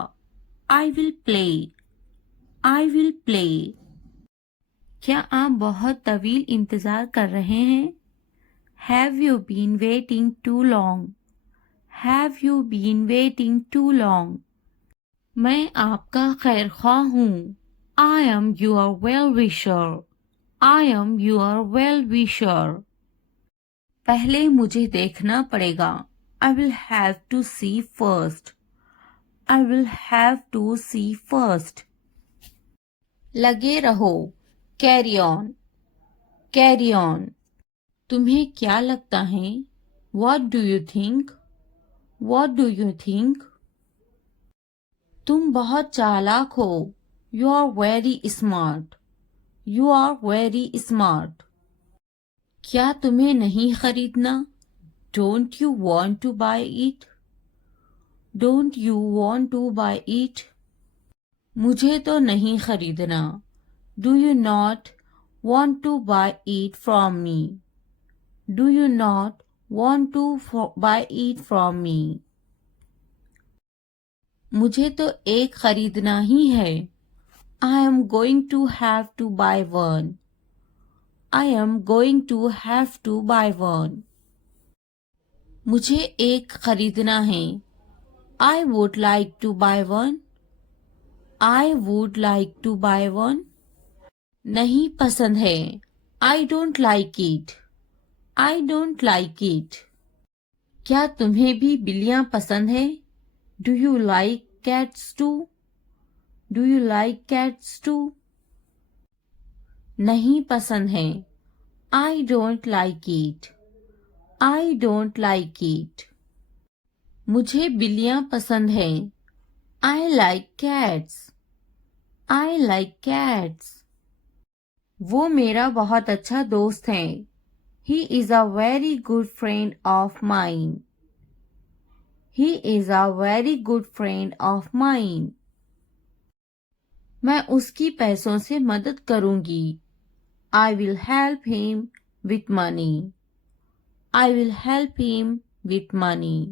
I will play, I will play. क्या आप बहुत तवील इंतज़ार कर रहे हैं? Have you been waiting too long, have you been waiting too long. मैं आपका खैर ख्वाह हूँ, I am your well wisher, I am your well wisher. पहले मुझे देखना पड़ेगा, I will have to see first, I will have to see first. लगे रहो, कैरी ऑन, कैरी ऑन। तुम्हें क्या लगता है? What do you think? What do you think? तुम बहुत चालाक हो, You are very smart, You are very smart। क्या तुम्हें नहीं खरीदना? Don't you want to buy it? Don't you want to buy it? मुझे तो नहीं खरीदना, Do you not want to buy it from me? Do you not want to buy it from me? मुझे तो एक खरीदना ही है, I am going to have to buy one, I am going to have to buy one। मुझे एक खरीदना है, I would like to buy one, I would like to buy one। नहीं पसंद है, I don't like it, I don't like it। क्या तुम्हें भी बिल्लियां पसंद है? Do you like cats too? Do you like cats too? नहीं पसंद है, I don't like it, I don't like it। मुझे बिल्लियां पसंद है, I like cats, I like cats। वो मेरा बहुत अच्छा दोस्त है, He is a very good friend of mine, He is a very good friend of mine। मैं उसकी पैसों से मदद करूंगी, I will help him with money, I will help him with money।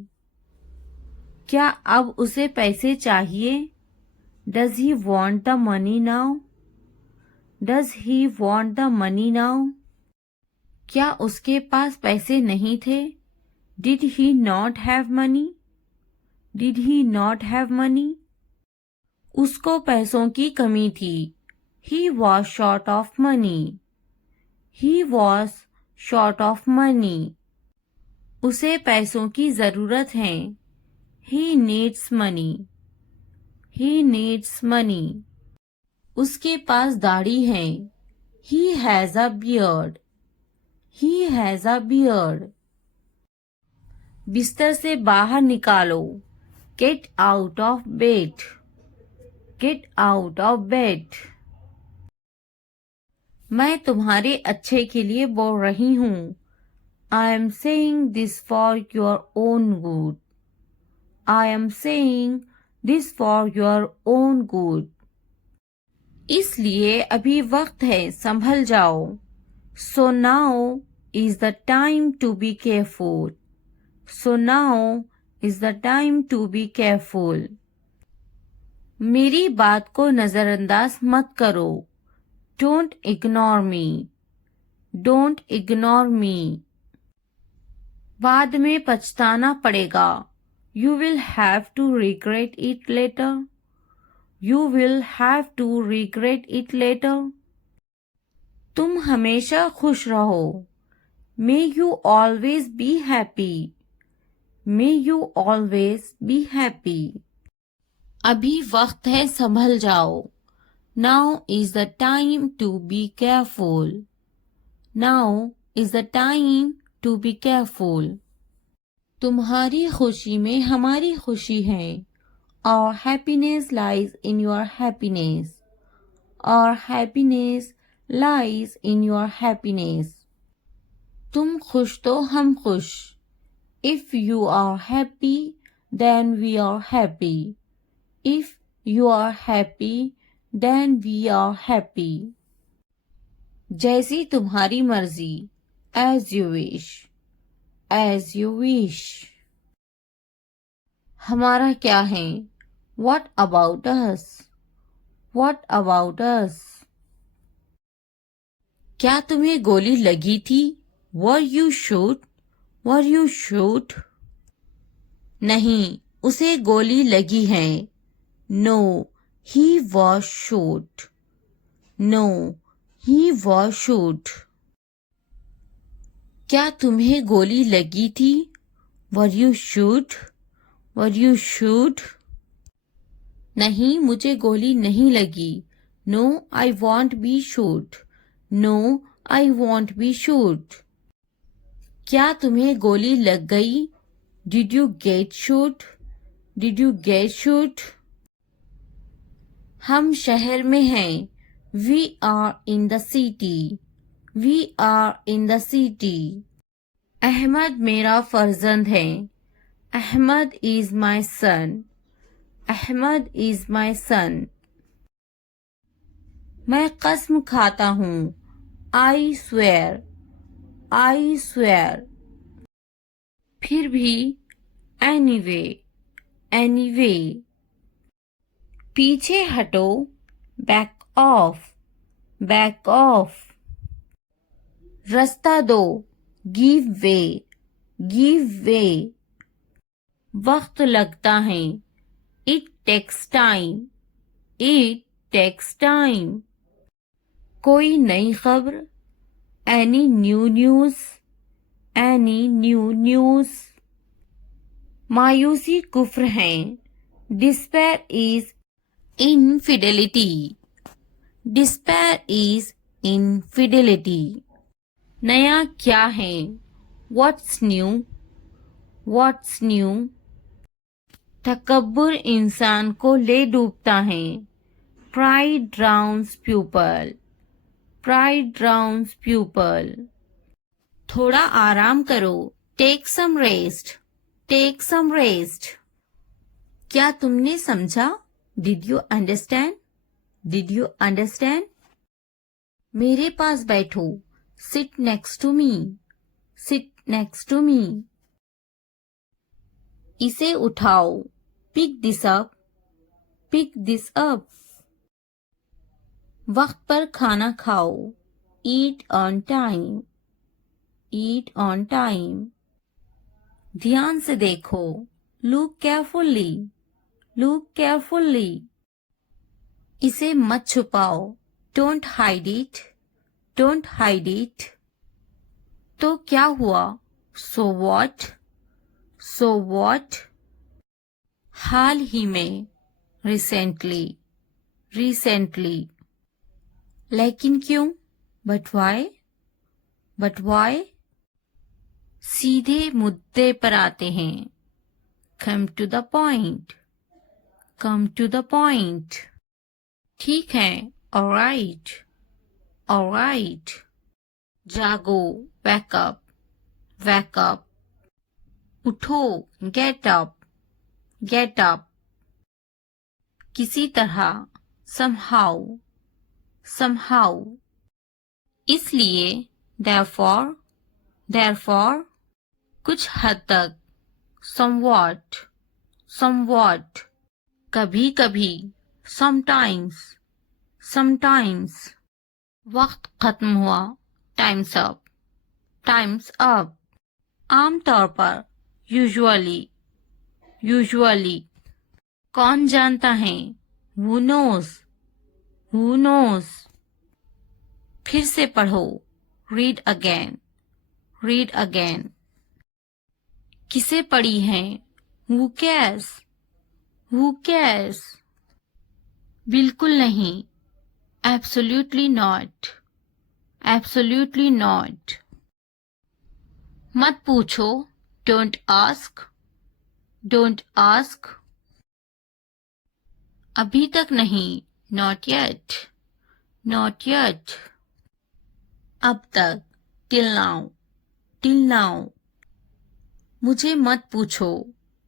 क्या अब उसे पैसे चाहिए? Does he want the money now? Does he want the money now? क्या उसके पास पैसे नहीं थे? Did he not have money? Did he not have money? उसको पैसों की कमी थी, He was short of money, He was short of money। उसे पैसों की जरूरत है, He needs money, He needs money। उसके पास दाढ़ी है, He has a beard, He has a beard। बिस्तर से बाहर निकालो, Get out of bed, Get out of bed। मैं तुम्हारे अच्छे के लिए बोल रही हूँ, I am saying this for your own good, I am saying this for your own good। इसलिए अभी वक्त है, संभल जाओ, So now is the time to be careful, So now is the time to be careful। मेरी बात को नजरअंदाज मत करो, Don't ignore me, Don't ignore me। बाद में पछताना पड़ेगा, You will have to regret it later, You will have to regret it later। तुम हमेशा खुश रहो, May you always be happy, May you always be happy। अभी वक्त है, संभल जाओ, Now is the time to be careful, Now is the time to be careful। तुम्हारी खुशी में हमारी खुशी है, Our happiness lies in your happiness, Our happiness lies in your happiness. तुम खुश तो हम खुश. If you are happy, then we are happy. If you are happy, then we are happy. जैसी तुम्हारी मर्जी. As you wish. As you wish. हमारा क्या है? What about us? What about us? क्या तुम्हें गोली लगी थी? Were you shot? Were you shot? नहीं, उसे गोली लगी है. No, he was shot. No, he was shot. क्या तुम्हें गोली लगी थी? Were you shot? Were you shot? नहीं, मुझे गोली नहीं लगी. No, I won't be shot. No, I won't be shot. क्या तुम्हें गोली लग गई? Did you get shot? Did you get shot? हम शहर में हैं. We are in the city. We are in the city. Ahmad मेरा फर्जंद है. Ahmad is my son. Ahmad is my son. मैं कसम खाता हूँ. I swear. I swear. फिर भी. Anyway. Anyway. पीछे हटो. Back off. Back off. रास्ता दो. Give way. Give way. वक्त लगता है. It takes time. It takes time. कोई नई खबर. Any new news? Any new news? मायूसी कुफ्र है. Despair is infidelity. Despair is infidelity. नया क्या है? What's new? What's new? तकब्बुर इंसान को ले डूबता है. Pride drowns pupil. Pride drowns pupil. थोड़ा आराम करो. Take some rest. Take some rest. क्या तुमने समझा? Did you understand? Did you understand? मेरे पास बैठो. Sit next to me. Sit next to me. इसे उठाओ. Pick this up. Pick this up. वक्त पर खाना खाओ. Eat on time. Eat on time. ध्यान से देखो. Look carefully. Look carefully. इसे मत छुपाओ. Don't hide it. Don't hide it. तो क्या हुआ? So what? So what? हाल ही में. Recently. Recently. लेकिन क्यों? But why? But why? सीधे मुद्दे पर आते हैं. Come to the point. Come to the point. ठीक है. All right. All right. जागो. Wake up. Wake up. उठो. Get up. Get up. किसी तरह. Somehow. Somehow. इसलिए. Therefore. Therefore. कुछ हद तक. Somewhat. Somewhat. कभी कभी. Sometimes. Sometimes. वक्त खत्म हुआ. Time's up. Time's up. आमतौर पर. Usually. Usually. कौन जानता है? Who knows? Who knows? फिर से पढ़ो. Read again. Read again. किसे पढ़ी है? Who cares? Who cares? बिल्कुल नहीं. Absolutely not. Absolutely not. मत पूछो. Don't ask. Don't ask. अभी तक नहीं. Not yet. Not yet. अब तक. Till now. Till now. मुझे मत पूछो.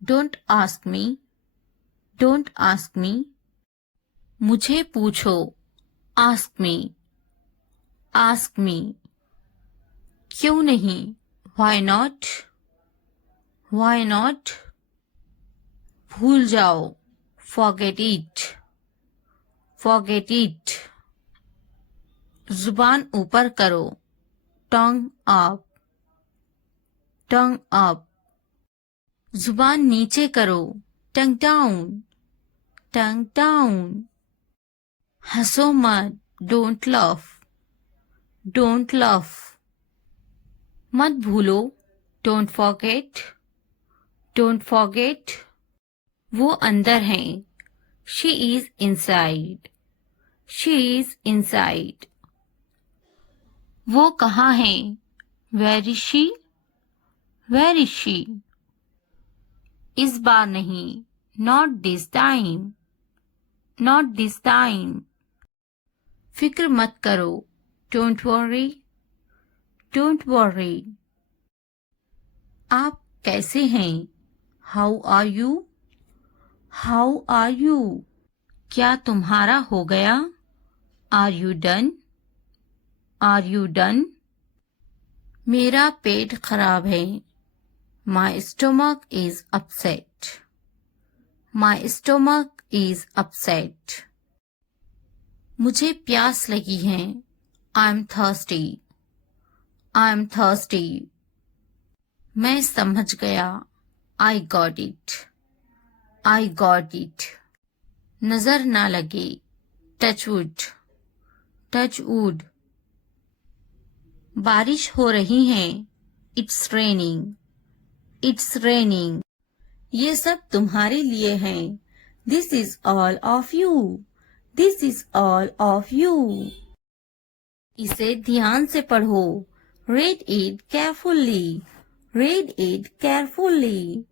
Don't ask me. Don't ask me. मुझे पूछो. Ask me. Ask me. क्यों नहीं? Why not? Why not? भूल जाओ. Forget it. Forget it. जुबान ऊपर करो. Tongue up. Tongue up. जुबान नीचे करो. Tongue down. Tongue down. हंसो मत. Don't laugh. Don't laugh. मत भूलो. Don't forget. Don't forget. वो अंदर है. She is inside. She is inside. वो कहाँ है? Where is she? Where is she? इस बार नहीं. Not this time. Not this time. फिक्र मत करो. Don't worry. Don't worry. आप कैसे हैं? How are you? How are you? क्या तुम्हारा हो गया? Are you done? Are you done? मेरा पेट खराब है. My stomach is upset. My stomach is upset. मुझे प्यास लगी है. I'm thirsty. I'm thirsty. मैं समझ गया. I got it. I got it. नजर ना लगे. Touch wood. Touch wood. बारिश हो रही है. It's raining. It's raining. ये सब तुम्हारे लिए है. This is all of you. This is all of you. इसे ध्यान से पढ़ो. Read it carefully. Read it carefully.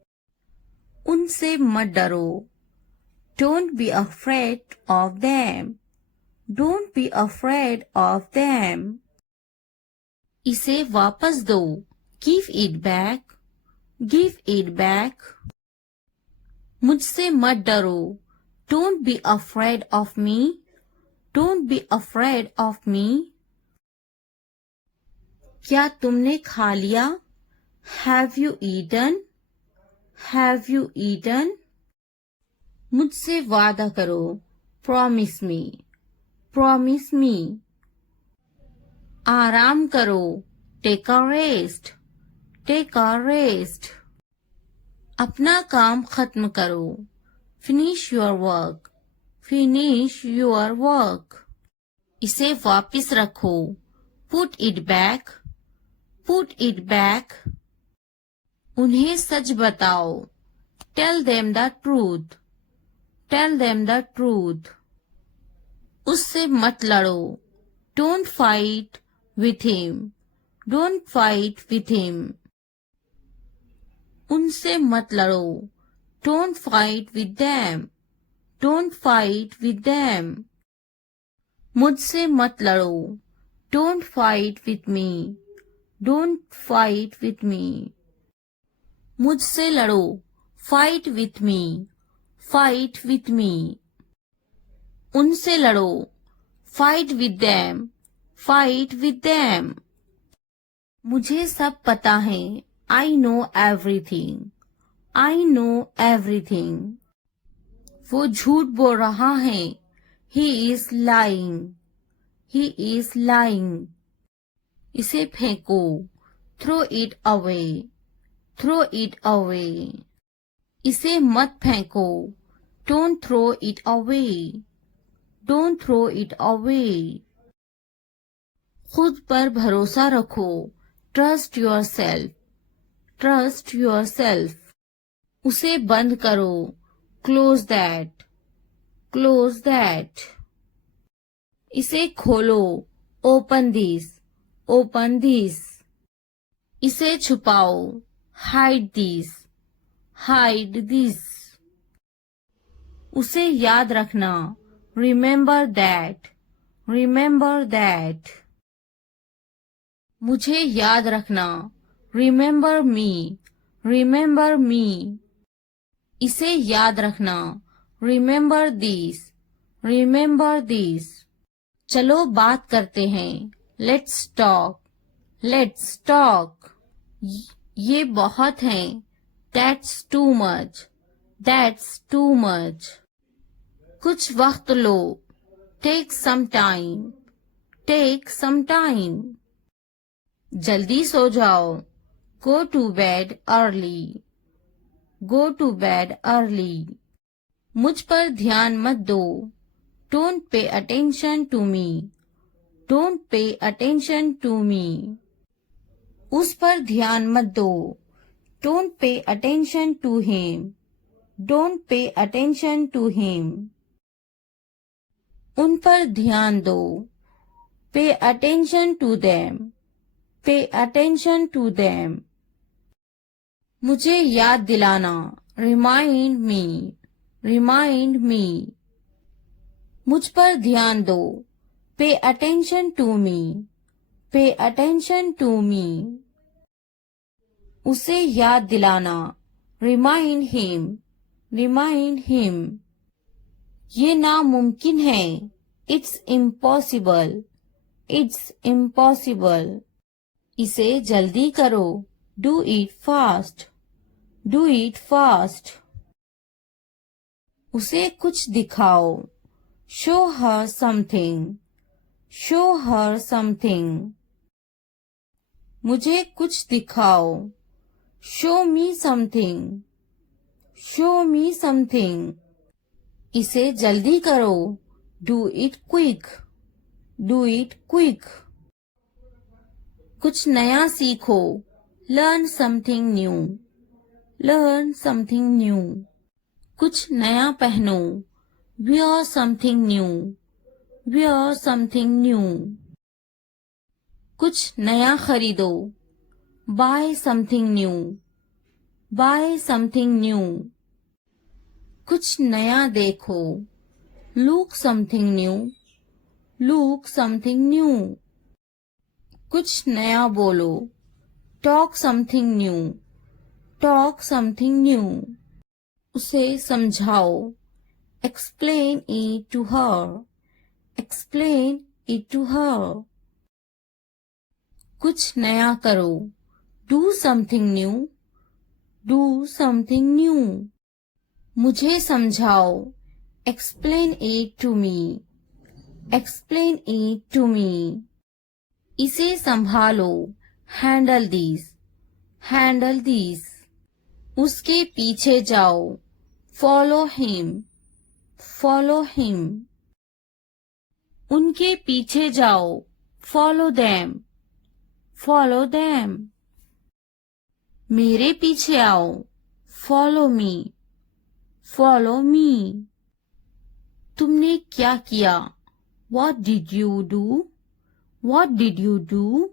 उनसे मत डरो. Don't be afraid of them. Don't be afraid of them. इसे वापस दो. Give it back. Give it back. मुझसे मत डरो. Don't be afraid of me. Don't be afraid of me. क्या तुमने खा लिया? Have you eaten? Have you eaten? मुझसे वादा करो. Promise me. Promise me. आराम करो. Take a rest. Take a rest. अपना काम खत्म करो. Finish your work. Finish your work. इसे वापस रखो. Put it back. Put it back. उन्हें सच बताओ. Tell them the truth. Tell them the truth. उससे मत लड़ो. Don't fight with him. Don't fight with him. उनसे मत लड़ो. Don't fight with them. Don't fight with them. मुझसे मत लड़ो. Don't fight with me. Don't fight with me. मुझसे लड़ो. Fight with me. Fight with me. उनसे लड़ो. Fight with them. Fight with them. मुझे सब पता है. I know everything. I know everything. वो झूठ बोल रहा है. He is lying. He is lying. इसे फेंको. Throw it away. Throw it away. इसे मत फेंको. Don't throw it away. Don't throw it away. खुद पर भरोसा रखो. Trust yourself. Trust yourself. उसे बंद करो. Close that. Close that. इसे खोलो. Open this. Open this. इसे छुपाओ. Hide this. Hide this. उसे याद रखना. Remember that. Remember that. मुझे याद रखना, रिमेंबर मी, रिमेंबर मी। इसे याद रखना, रिमेंबर दिस, रिमेंबर दिस। चलो बात करते हैं, लेट्स टॉक, लेट्स टॉक। ये बहुत है, that's too much, that's too much. कुछ वक्त लो, take some time, take some time. जल्दी सो जाओ, go to bed early, go to bed early. मुझ पर ध्यान मत दो, don't pay attention to me, don't pay attention to me. उस पर ध्यान मत दो, don't pay attention to him, don't pay attention to him. उन पर ध्यान दो, pay attention to them, pay attention to them. मुझे याद दिलाना, रिमाइंड मी, रिमाइंड मी। मुझ पर ध्यान दो, पे अटेंशन टू मी, पे अटेंशन टू मी। उसे याद दिलाना, रिमाइंड हिम, रिमाइंड हिम। ये नामुमकिन है, इट्स इम्पॉसिबल, इट्स इम्पॉसिबल। इसे जल्दी करो, do it fast, do it fast. उसे कुछ दिखाओ, show her something, show her something. मुझे कुछ दिखाओ, show me something, show me something. इसे जल्दी करो, do it quick, do it quick. कुछ नया सीखो, learn something new, learn something new. कुछ नया पहनो, wear something new, wear something new. कुछ नया खरीदो, buy something new, buy something new. कुछ नया देखो, look something new, look something new. कुछ नया बोलो, talk something new, talk something new. उसे समझाओ, explain it to her, explain it to her। कुछ नया करो, do something new, do something new। मुझे समझाओ, explain it to me, explain it to me। इसे संभालो, handle this, handle this। उसके पीछे जाओ, follow him, follow him। उनके पीछे जाओ, follow them, follow them। मेरे पीछे आओ, follow me, follow me। तुमने क्या किया, what did you do, what did you do।